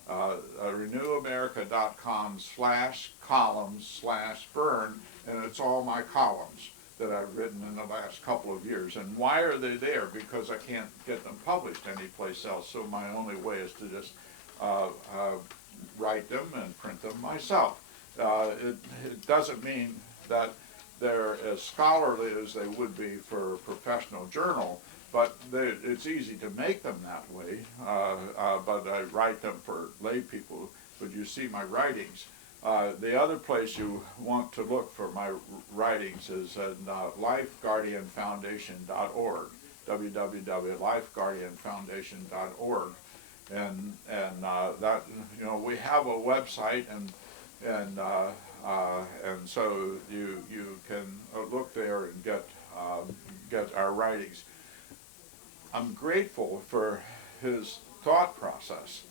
renewamerica.com/columns/Byrne, and it's all my columns that I've written in the last couple of years. And why are they there? Because I can't get them published anyplace else, so my only way is to just write them and print them myself. It doesn't mean that they're as scholarly as they would be for a professional journal, but it's easy to make them that way. But I write them for lay people, but you see my writings. The other place you want to look for my writings is at lifeguardianfoundation.org, www.lifeguardianfoundation.org, and that we have a website, and so you can look there and get our writings. I'm grateful for his thought process,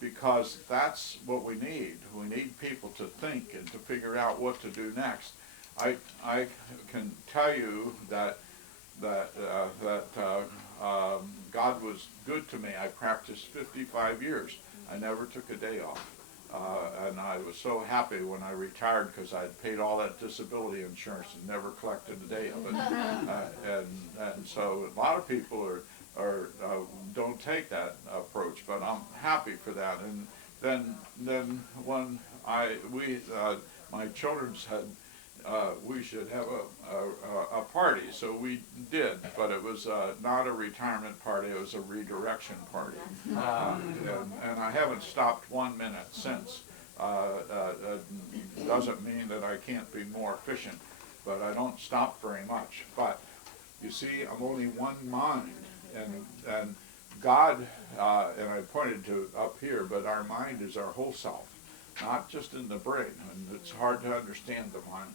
because that's what we need. We need people to think and to figure out what to do next. I can tell you that God was good to me. I practiced 55 years. I never took a day off. And I was so happy when I retired because I'd paid all that disability insurance and never collected a day of it. And so a lot of people don't take that approach, but I'm happy for that. And then when my children said we should have a party, so we did, but it was not a retirement party, it was a redirection party. And I haven't stopped 1 minute since. Doesn't mean that I can't be more efficient, but I don't stop very much. But you see, I'm only one mind, and God, and I pointed to up here, but our mind is our whole self, not just in the brain, and it's hard to understand the mind.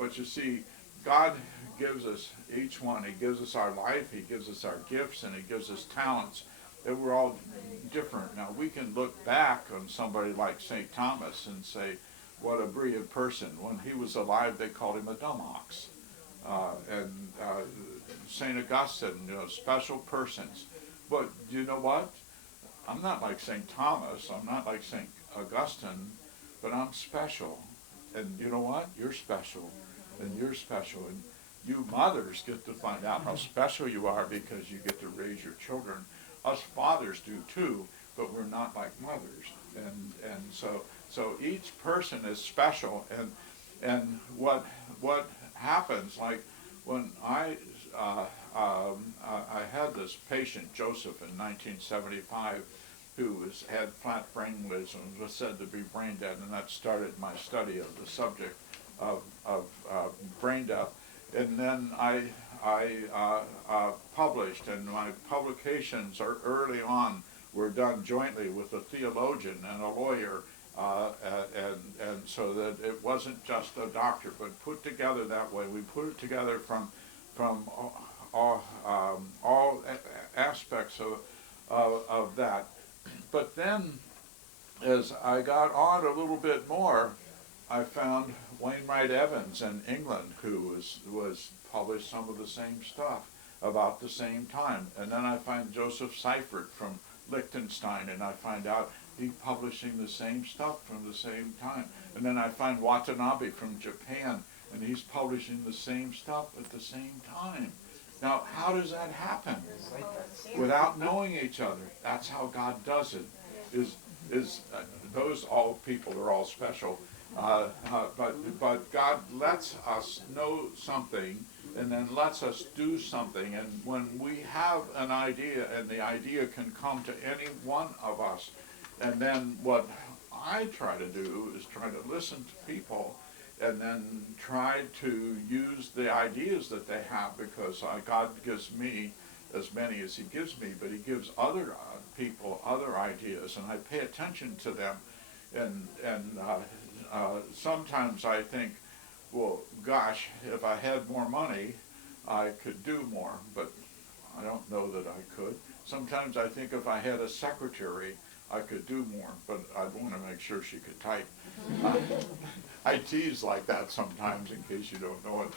But you see, God gives us each one. He gives us our life, He gives us our gifts, and He gives us talents. And we're all different. Now, we can look back on somebody like St. Thomas and say, what a brilliant person. When he was alive, they called him a dumb ox. And St. Augustine, special persons. But you know what? I'm not like St. Thomas. I'm not like St. Augustine, but I'm special. And you know what? You're special. And you're special. And you mothers get to find out how special you are because you get to raise your children. Us fathers do too, but we're not like mothers. And so each person is special. And what happens, like when I had this patient, Joseph, in 1975, who had flat brain lesions and was said to be brain dead, and that started my study of the subject of brain death. And then I published, and my publications are early on were done jointly with a theologian and a lawyer, and so that it wasn't just a doctor, but put together that way. We put it together from all aspects of that. But then, as I got on a little bit more, I found Wainwright Evans in England, who was published some of the same stuff about the same time. And then I find Joseph Seifert from Liechtenstein, and I find out he's publishing the same stuff from the same time. And then I find Watanabe from Japan, and he's publishing the same stuff at the same time. Now, how does that happen? Without knowing each other. That's how God does it. Those all people are all special. But God lets us know something and then lets us do something. And when we have an idea, and the idea can come to any one of us, and then what I try to do is try to listen to people and then try to use the ideas that they have, because God gives me as many as He gives me, but He gives other people other ideas, and I pay attention to them. And sometimes I think, well, gosh, if I had more money, I could do more, but I don't know that I could. Sometimes I think if I had a secretary, I could do more, but I'd want to make sure she could type. I tease like that sometimes, in case you don't know it.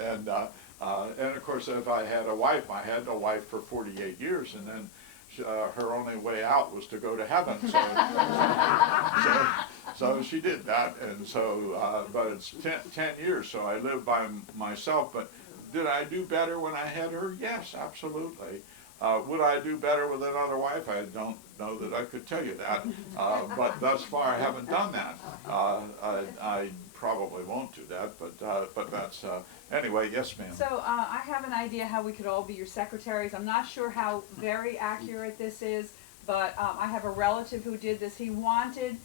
And of course, if I had a wife, I had a wife for 48 years, and then her only way out was to go to heaven. So she did that, and so, but it's 10 years, so I live by myself. But did I do better when I had her? Yes, absolutely. Would I do better with another wife? I don't know that I could tell you that, but thus far I haven't done that. I probably won't do that, but that's, anyway, yes ma'am. So I have an idea how we could all be your secretaries. I'm not sure how very accurate this is, but I have a relative who did this. He wanted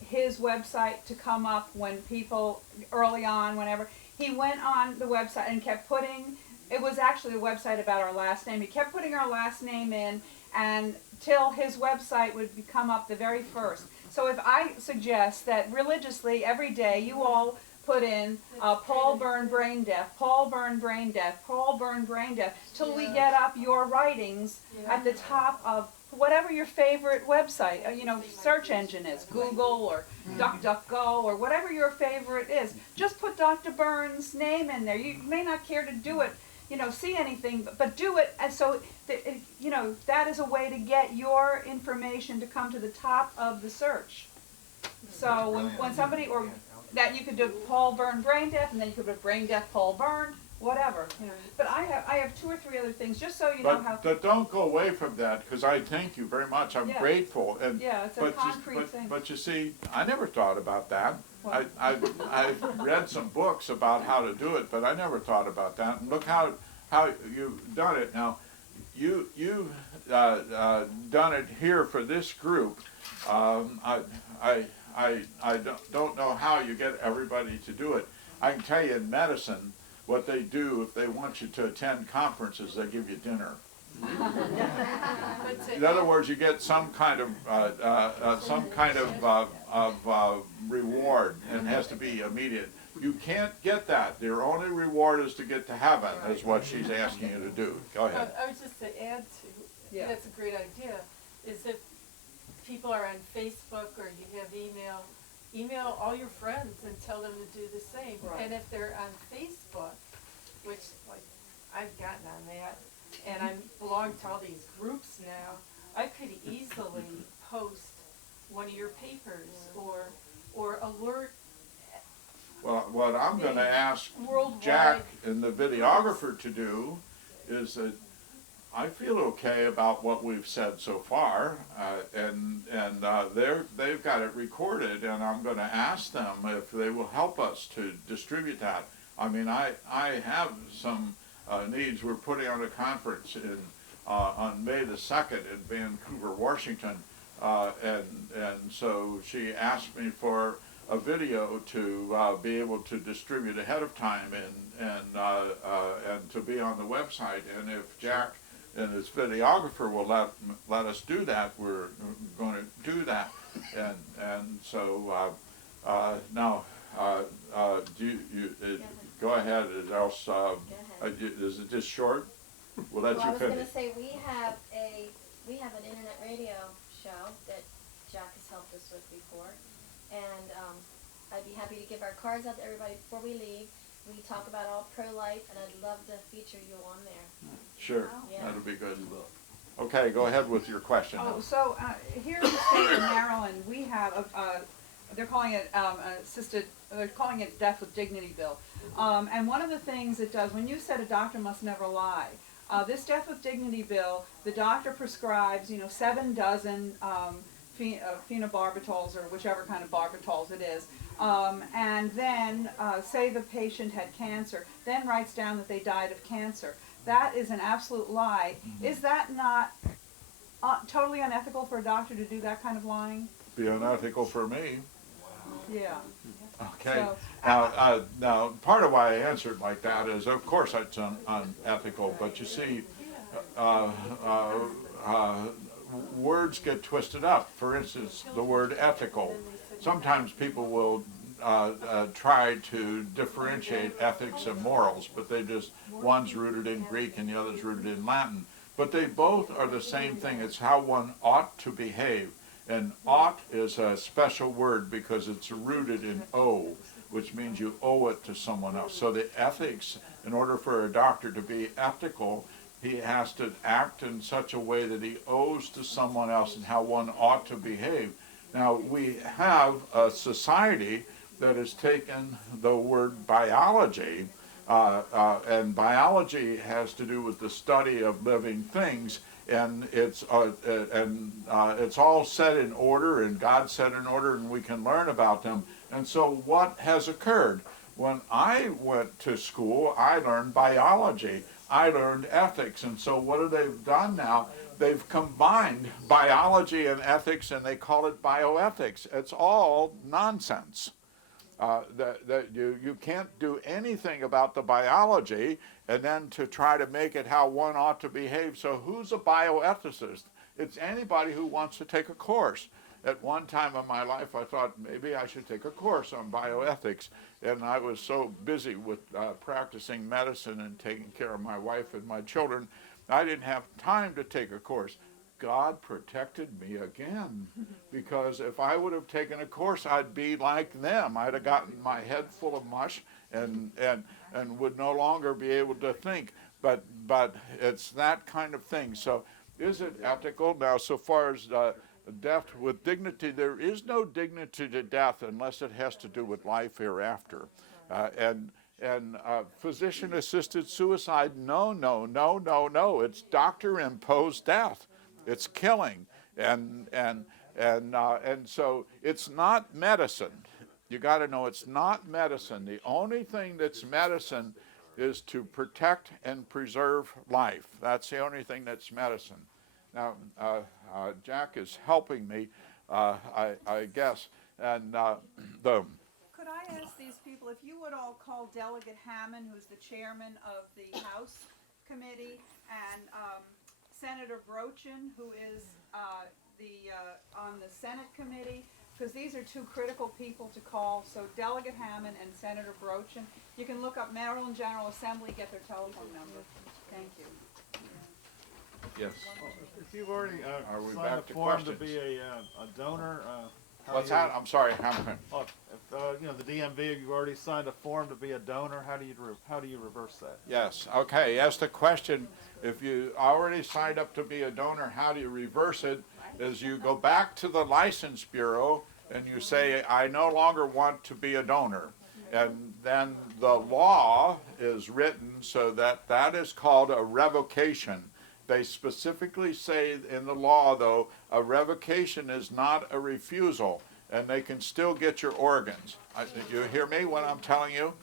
his website to come up when people, early on, whenever, he went on the website and kept putting, it was actually a website about our last name. He kept putting our last name in, and till his website would come up the very first. So if I suggest that religiously every day you all put in Paul Byrne brain death, Paul Byrne brain death, Paul Byrne brain death, till we get up your writings at the top of whatever your favorite website, search engine is, Google or DuckDuckGo or whatever your favorite is. Just put Dr. Byrne's name in there. You may not care to do it see anything, but do it, and so, that is a way to get your information to come to the top of the search. So when somebody, or that you could do Paul Byrne brain deaf, and then you could put brain deaf Paul Byrne, whatever. But I have 2 or 3 other things, just so you know how. But don't go away from that, because I thank you very much. I'm Yeah. grateful. And Yeah, it's a but concrete thing. But you see, I never thought about that. What? I've read some books about how to do it, but I never thought about that. And look how you've done it now. You've done it here for this group. I don't know how you get everybody to do it. I can tell you in medicine, what they do if they want you to attend conferences, they give you dinner. In other words, you get some kind of reward, and it has to be immediate. You can't get that. Your only reward is to get to heaven, is what she's asking you to do. Go ahead. I was just to add to, Yeah. that's a great idea, is if people are on Facebook or you have email all your friends and tell them to do the same. Right. And if they're on Facebook, which like I've gotten on that, and I belong to all these groups now, I could easily post one of your papers or alert Well, what I'm going to ask worldwide. Jack and the videographer to do is that I feel okay about what we've said so far, and they've got it recorded, and I'm going to ask them if they will help us to distribute that. I mean, I have some needs. We're putting on a conference on May the 2nd in Vancouver, Washington, and so she asked me for a video to be able to distribute ahead of time and to be on the website. And if Jack and his videographer will let us do that, we're going to do that. And so now, do you go ahead. Else, is it just short? We'll let Well, I you was going finish. to say we have an internet radio show that Jack has helped us with before, and I'd be happy to give our cards out to everybody before we leave. We talk about all pro-life, and I'd love to feature you on there. Sure, Yeah. that'll be good. Okay, go ahead with your question. Oh, so here in the state of Maryland, we have they're calling it they're calling it Death with Dignity bill. And one of the things it does, when you said a doctor must never lie, this Death with Dignity bill, the doctor prescribes, 7 dozen phenobarbital or whichever kind of barbitals it is, and then say the patient had cancer, then writes down that they died of cancer. That is an absolute lie. Is that not totally unethical for a doctor to do that kind of lying? Be unethical for me. Yeah. Okay. So, Now, part of why I answered like that is, of course, it's unethical. But you see, words get twisted up. For instance, the word ethical. Sometimes people will try to differentiate ethics and morals, but one's rooted in Greek and the other's rooted in Latin. But they both are the same thing. It's how one ought to behave. And ought is a special word because it's rooted in owe, which means you owe it to someone else. So the ethics, in order for a doctor to be ethical, he has to act in such a way that he owes to someone else and how one ought to behave. Now, we have a society that has taken the word biology, and biology has to do with the study of living things, and it's all set in order, and God set in order, and we can learn about them. And so what has occurred? When I went to school, I learned biology. I learned ethics. And so what have they done now? They've combined biology and ethics, and they call it bioethics. It's all nonsense. You can't do anything about the biology and then to try to make it how one ought to behave. So who's a bioethicist? It's anybody who wants to take a course. At one time in my life, I thought maybe I should take a course on bioethics, and I was so busy with practicing medicine and taking care of my wife and my children, I didn't have time to take a course. God protected me again, because if I would have taken a course, I'd be like them. I'd have gotten my head full of mush and would no longer be able to think. but it's that kind of thing. So is it ethical? Now, so far as death with dignity, there is no dignity to death unless it has to do with life hereafter. And physician-assisted suicide, no, no, no, no, no. It's doctor-imposed death. It's killing, and so it's not medicine. You got to know it's not medicine. The only thing that's medicine is to protect and preserve life. That's the only thing that's medicine. Now, Jack is helping me, I guess, and Could I ask these people if you would all call Delegate Hammond, who's the chairman of the House Committee, and Senator Brochin, who is on the Senate Committee, because these are two critical people to call. So Delegate Hammond and Senator Brochin. You can look up Maryland General Assembly, get their telephone number. Thank you. yes. If you've already Are we signed back a to form to questions? be a donor, how What's do you- that? I'm sorry, Hammond. Oh, if, you know, the DMV, you've already signed a form to be a donor. How do you reverse that? Yes, okay, ask the question, if you already signed up to be a donor, how do you reverse it? Is you go back to the License Bureau and you say, I no longer want to be a donor. And then the law is written so that that is called a revocation. They specifically say in the law, though, a revocation is not a refusal, and they can still get your organs. You hear me when I'm telling you?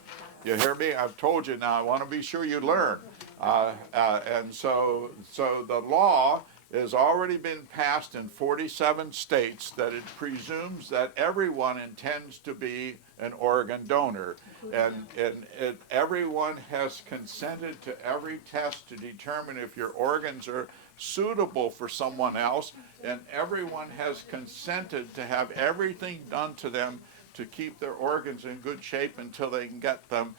You hear me? I've told you now. I want to be sure you learn. And so the law has already been passed in 47 states that it presumes that everyone intends to be an organ donor. And everyone has consented to every test to determine if your organs are suitable for someone else, and everyone has consented to have everything done to them to keep their organs in good shape until they can get them,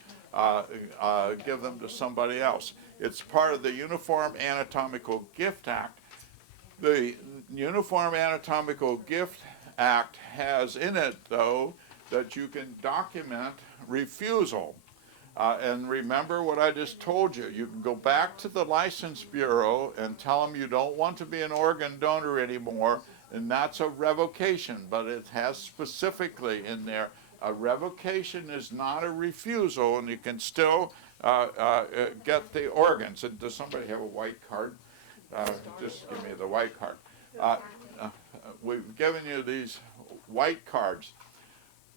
give them to somebody else. It's part of the Uniform Anatomical Gift Act. The Uniform Anatomical Gift Act has in it, though, that you can document refusal. And remember what I just told you. You can go back to the License Bureau and tell them you don't want to be an organ donor anymore, and that's a revocation. But it has specifically in there, a revocation is not a refusal, and you can still get the organs. And does somebody have a white card? Just give me the white card. We've given you these white cards.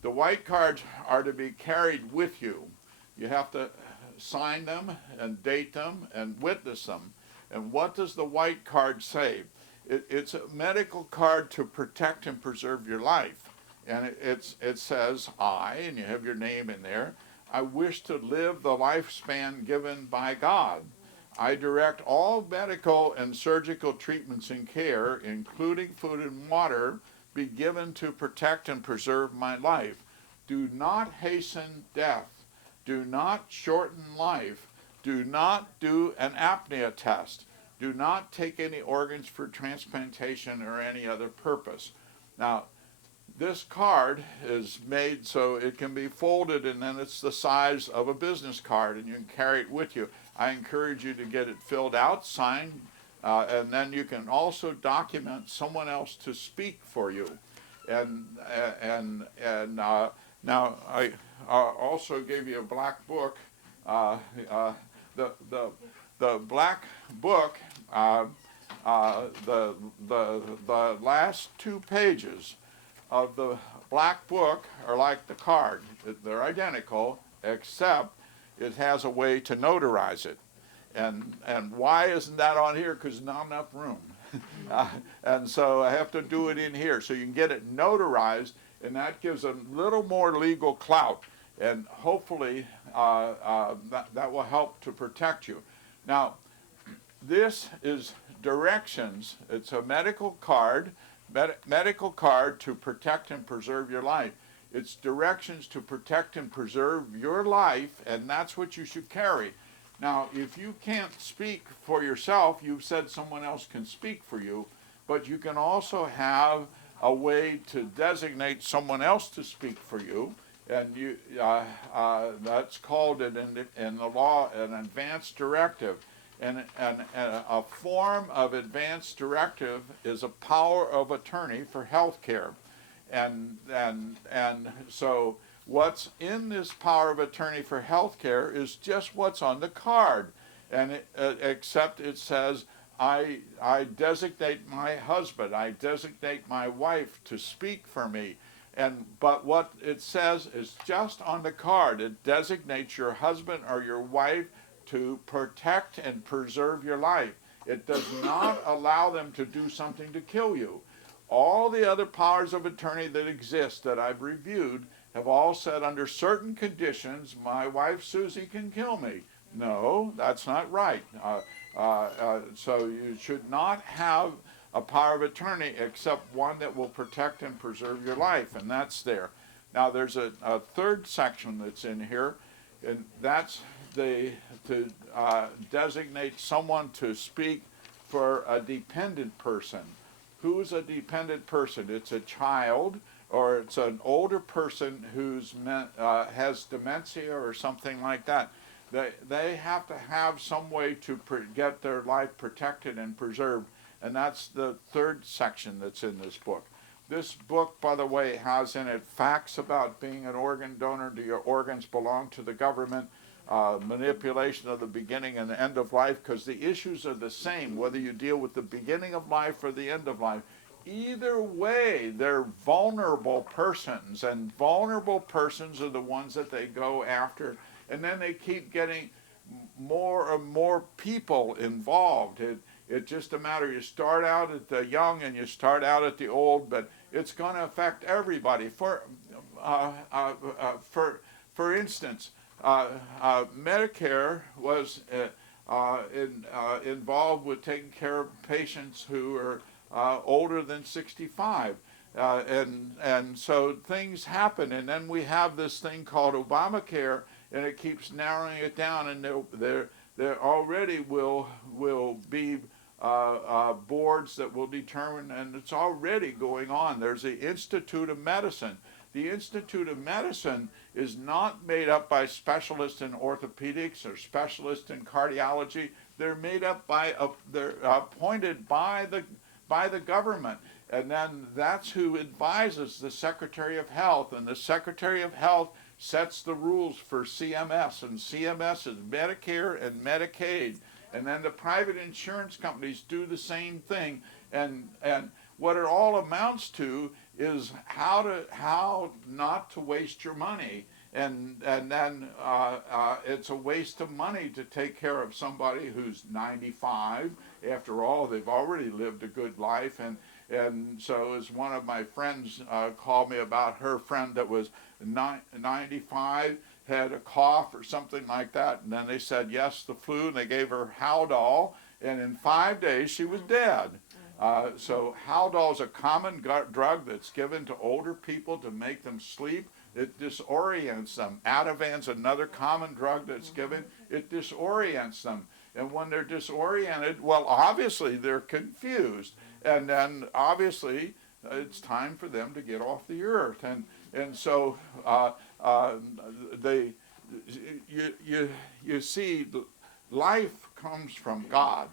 The white cards are to be carried with you. You have to sign them and date them and witness them. And what does the white card say? It's a medical card to protect and preserve your life. And it says, and you have your name in there, I wish to live the lifespan given by God. I direct all medical and surgical treatments and care, including food and water, be given to protect and preserve my life. Do not hasten death. Do not shorten life. Do not do an apnea test. Do not take any organs for transplantation or any other purpose. Now, this card is made so it can be folded, and then it's the size of a business card, and you can carry it with you. I encourage you to get it filled out, signed, and then you can also document someone else to speak for you. And now I also gave you a black book. The black book, the last 2 pages of the black book are like the card. They're identical, except it has a way to notarize it. And why isn't that on here? Because there's not enough room. And so I have to do it in here. So you can get it notarized, and that gives a little more legal clout. And hopefully that will help to protect you. Now, this is directions. It's a medical card, medical card to protect and preserve your life. It's directions to protect and preserve your life, and that's what you should carry. Now, if you can't speak for yourself, you've said someone else can speak for you, but you can also have a way to designate someone else to speak for you, and that's called in the law an advance directive. And a form of advance directive is a power of attorney for health care. And so what's in this power of attorney for health care is just what's on the card. And except it says, I designate my husband, I designate my wife to speak for me. But what it says is just on the card. It designates your husband or your wife to protect and preserve your life. It does not allow them to do something to kill you. All the other powers of attorney that exist that I've reviewed have all said under certain conditions, my wife Susie can kill me. No, that's not right. So you should not have a power of attorney except one that will protect and preserve your life, and that's there. Now there's a third section that's in here, and that's to designate someone to speak for a dependent person. Who's a dependent person? It's a child, or it's an older person who's has dementia or something like that. They have to have some way to get their life protected and preserved, and that's the third section that's in this book. This book, by the way, has in it facts about being an organ donor. Do your organs belong to the government? Manipulation of the beginning and the end of life, because the issues are the same, whether you deal with the beginning of life or the end of life. Either way, they're vulnerable persons, and vulnerable persons are the ones that they go after, and then they keep getting more and more people involved. It's just a matter, you start out at the young and you start out at the old, but it's going to affect everybody. For instance, Medicare was involved with taking care of patients who are older than 65. And so things happen, and then we have this thing called Obamacare, and it keeps narrowing it down, and there already will be boards that will determine, and it's already going on. There's the Institute of Medicine. The Institute of Medicine is not made up by specialists in orthopedics or specialists in cardiology. They're made up they're appointed by the government. And then that's who advises the Secretary of Health. And the Secretary of Health sets the rules for CMS. And CMS is Medicare and Medicaid. And then the private insurance companies do the same thing. And what it all amounts to is how not to waste your money. And then it's a waste of money to take care of somebody who's 95. After all, they've already lived a good life. And so as one of my friends called me about her friend that was 95, had a cough or something like that, and then they said yes, the flu, and they gave her Haldol, and in 5 days she was dead. So Haldol is a common drug that's given to older people to make them sleep. It disorients them. Ativan's another common drug that's given. It disorients them. And when they're disoriented, well, obviously they're confused. And then obviously it's time for them to get off the earth. And so you see, life comes from God.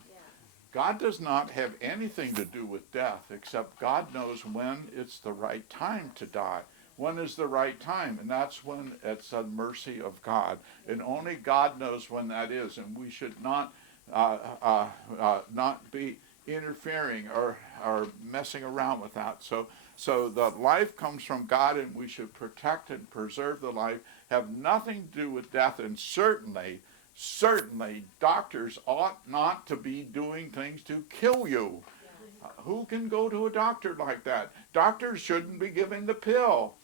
God does not have anything to do with death, except God knows when it's the right time to die. When is the right time? And that's when it's a mercy of God. And only God knows when that is. And we should not be interfering or messing around with that. So the life comes from God, and we should protect and preserve the life, have nothing to do with death, and certainly doctors ought not to be doing things to kill you. Who can go to a doctor like that? Doctors shouldn't be giving the pill.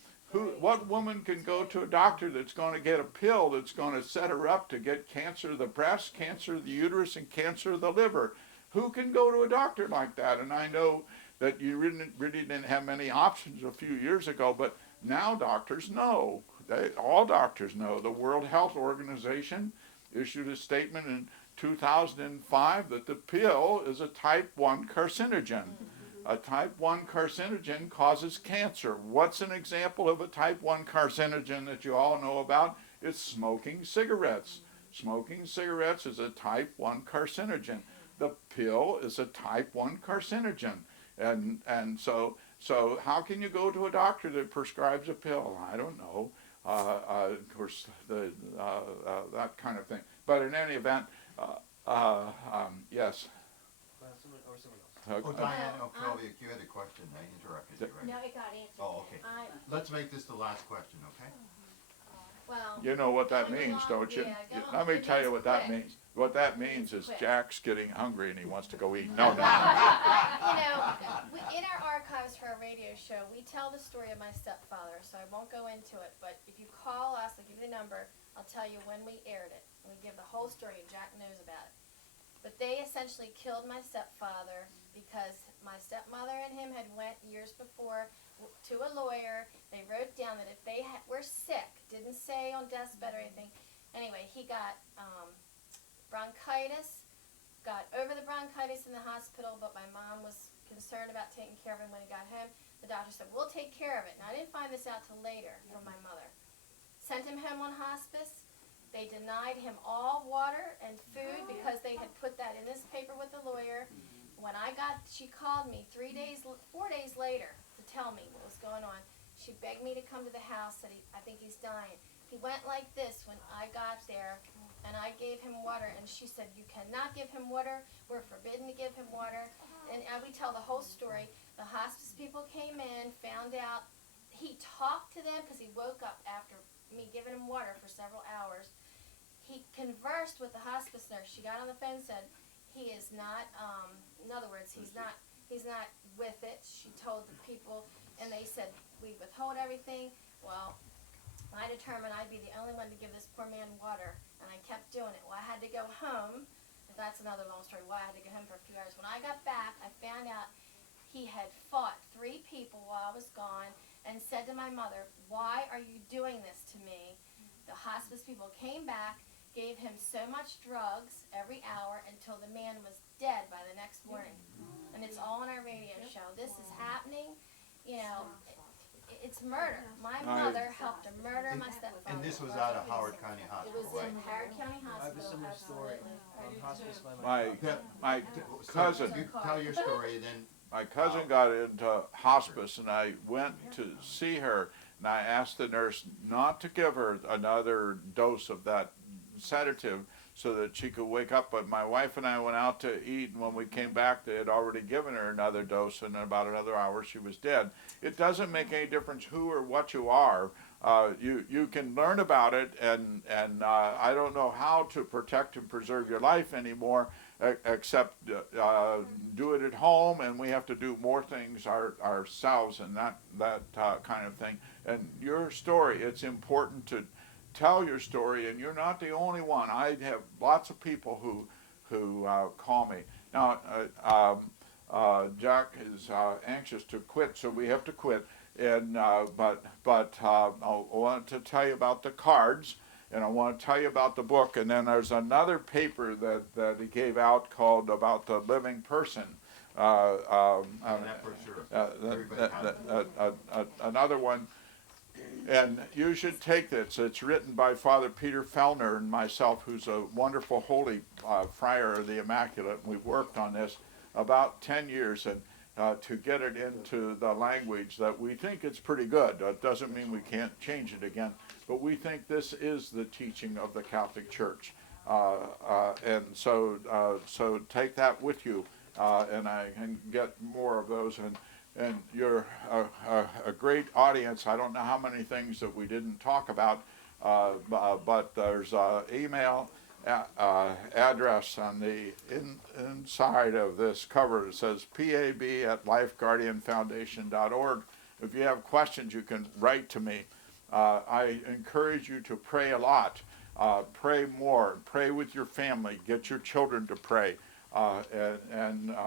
What woman can go to a doctor that's going to get a pill that's going to set her up to get cancer of the breast, cancer of the uterus, and cancer of the liver? Who can go to a doctor like that? And I know that you really didn't have many options a few years ago, but now doctors know. All doctors know. The World Health Organization issued a statement in 2005 that the pill is a type 1 carcinogen. A type 1 carcinogen causes cancer. What's an example of a type 1 carcinogen that you all know about? It's smoking cigarettes. Smoking cigarettes is a type 1 carcinogen. The pill is a type 1 carcinogen. And so how can you go to a doctor that prescribes a pill? I don't know. Of course, that kind of thing. But in any event, yes. Someone else. Oh, Diane, Well, Kelly, you had a question, I interrupted you, right? No, it got answered. Oh, okay. Let's make this the last question, okay? Well, You know what that going means, along- don't you? yeah, going- Let me it tell you means what that quick. means. What that means is Jack's getting hungry and he wants to go eat. No, no. You know, in our archives for our radio show, we tell the story of my stepfather, so I won't go into it. But if you call us, I'll give you the number. I'll tell you when we aired it. We give the whole story, and Jack knows about it. But they essentially killed my stepfather because my stepmother and him had went years before to a lawyer. They wrote down that if they were sick, didn't say on deathbed or anything. Anyway, he got bronchitis, got over the bronchitis in the hospital, but my mom was concerned about taking care of him when he got home. The doctor said, we'll take care of it. And I didn't find this out till later from my mother. Sent him home on hospice. They denied him all water and food because they had put that in this paper with the lawyer. When she called me 4 days later to tell me what was going on. She begged me to come to the house, said, I think he's dying. He went like this when I got there, and I gave him water, and she said, you cannot give him water. We're forbidden to give him water. And we tell the whole story. The hospice people came in, found out. He talked to them because he woke up after me giving him water for several hours. He conversed with the hospice nurse. She got on the phone and said, he is not, in other words, he's not with it. She told the people, and they said, we withhold everything. Well, I determined I'd be the only one to give this poor man water, and I kept doing it. Well, I had to go home. That's another long story, why I had to go home for a few hours. When I got back, I found out he had fought 3 people while I was gone and said to my mother, why are you doing this to me? The hospice people came back, gave him so much drugs every hour until the man was dead by the next morning. And it's all on our radio show. This is happening, you know, it's murder. My mother helped to murder my stepfather. And this was out of Howard County It Hospital, was right? in Howard County I have a Hospital, similar story. absolutely. Hospice by My So cousin, you tell your story, then my cousin got into hospice, and I went to see her, and I asked the nurse not to give her another dose of that sedative so that she could wake up. But my wife and I went out to eat, and when we came back, they had already given her another dose, and in about another hour, she was dead. It doesn't make any difference who or what you are. You can learn about it, and I don't know how to protect and preserve your life anymore, except do it at home, and we have to do more things ourselves and that kind of thing. And your story, it's important to tell your story, and you're not the only one. I have lots of people who call me. Now, Jack is anxious to quit, so we have to quit. And but I want to tell you about the cards, and I want to tell you about the book. And then there's another paper that he gave out called About the Living Person. that for sure. Everybody has Another one. And you should take this. It's written by Father Peter Fellner and myself, who's a wonderful holy friar of the Immaculate. And we've worked on this about 10 years and to get it into the language that we think it's pretty good. It doesn't mean we can't change it again, but we think this is the teaching of the Catholic Church. And so take that with you, and I can get more of those. And you're a great audience. I don't know how many things that we didn't talk about, but there's an email address on the inside of this cover. It says pab@lifeguardianfoundation.org. If you have questions, you can write to me. I encourage you to pray a lot. Pray more. Pray with your family. Get your children to pray. And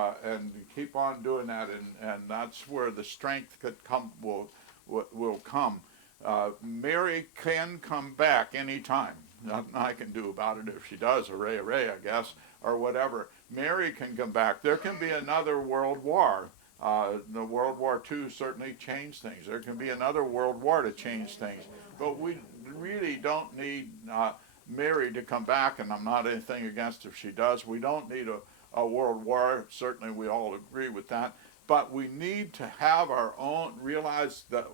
keep on doing that, and that's where the strength will come. Mary can come back anytime. Nothing I can do about it if she does, hooray, I guess, or whatever. Mary can come back. There can be another world war. The World War II certainly changed things. There can be another World War to change things, but we really don't need Mary to come back, and I'm not anything against if she does. We don't need a world war. Certainly we all agree with that. But we need to have our own, realize that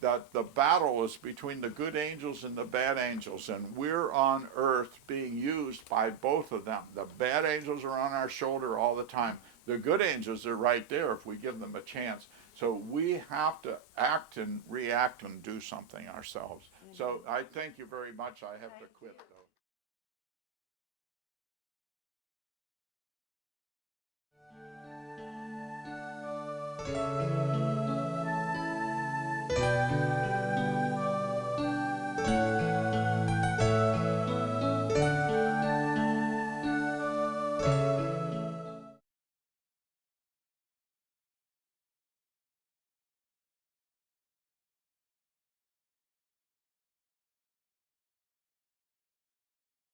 the battle is between the good angels and the bad angels, and we're on earth being used by both of them. The bad angels are on our shoulder all the time. The good angels are right there if we give them a chance. So we have to act and react and do something ourselves. So I thank you very much. I have to quit though.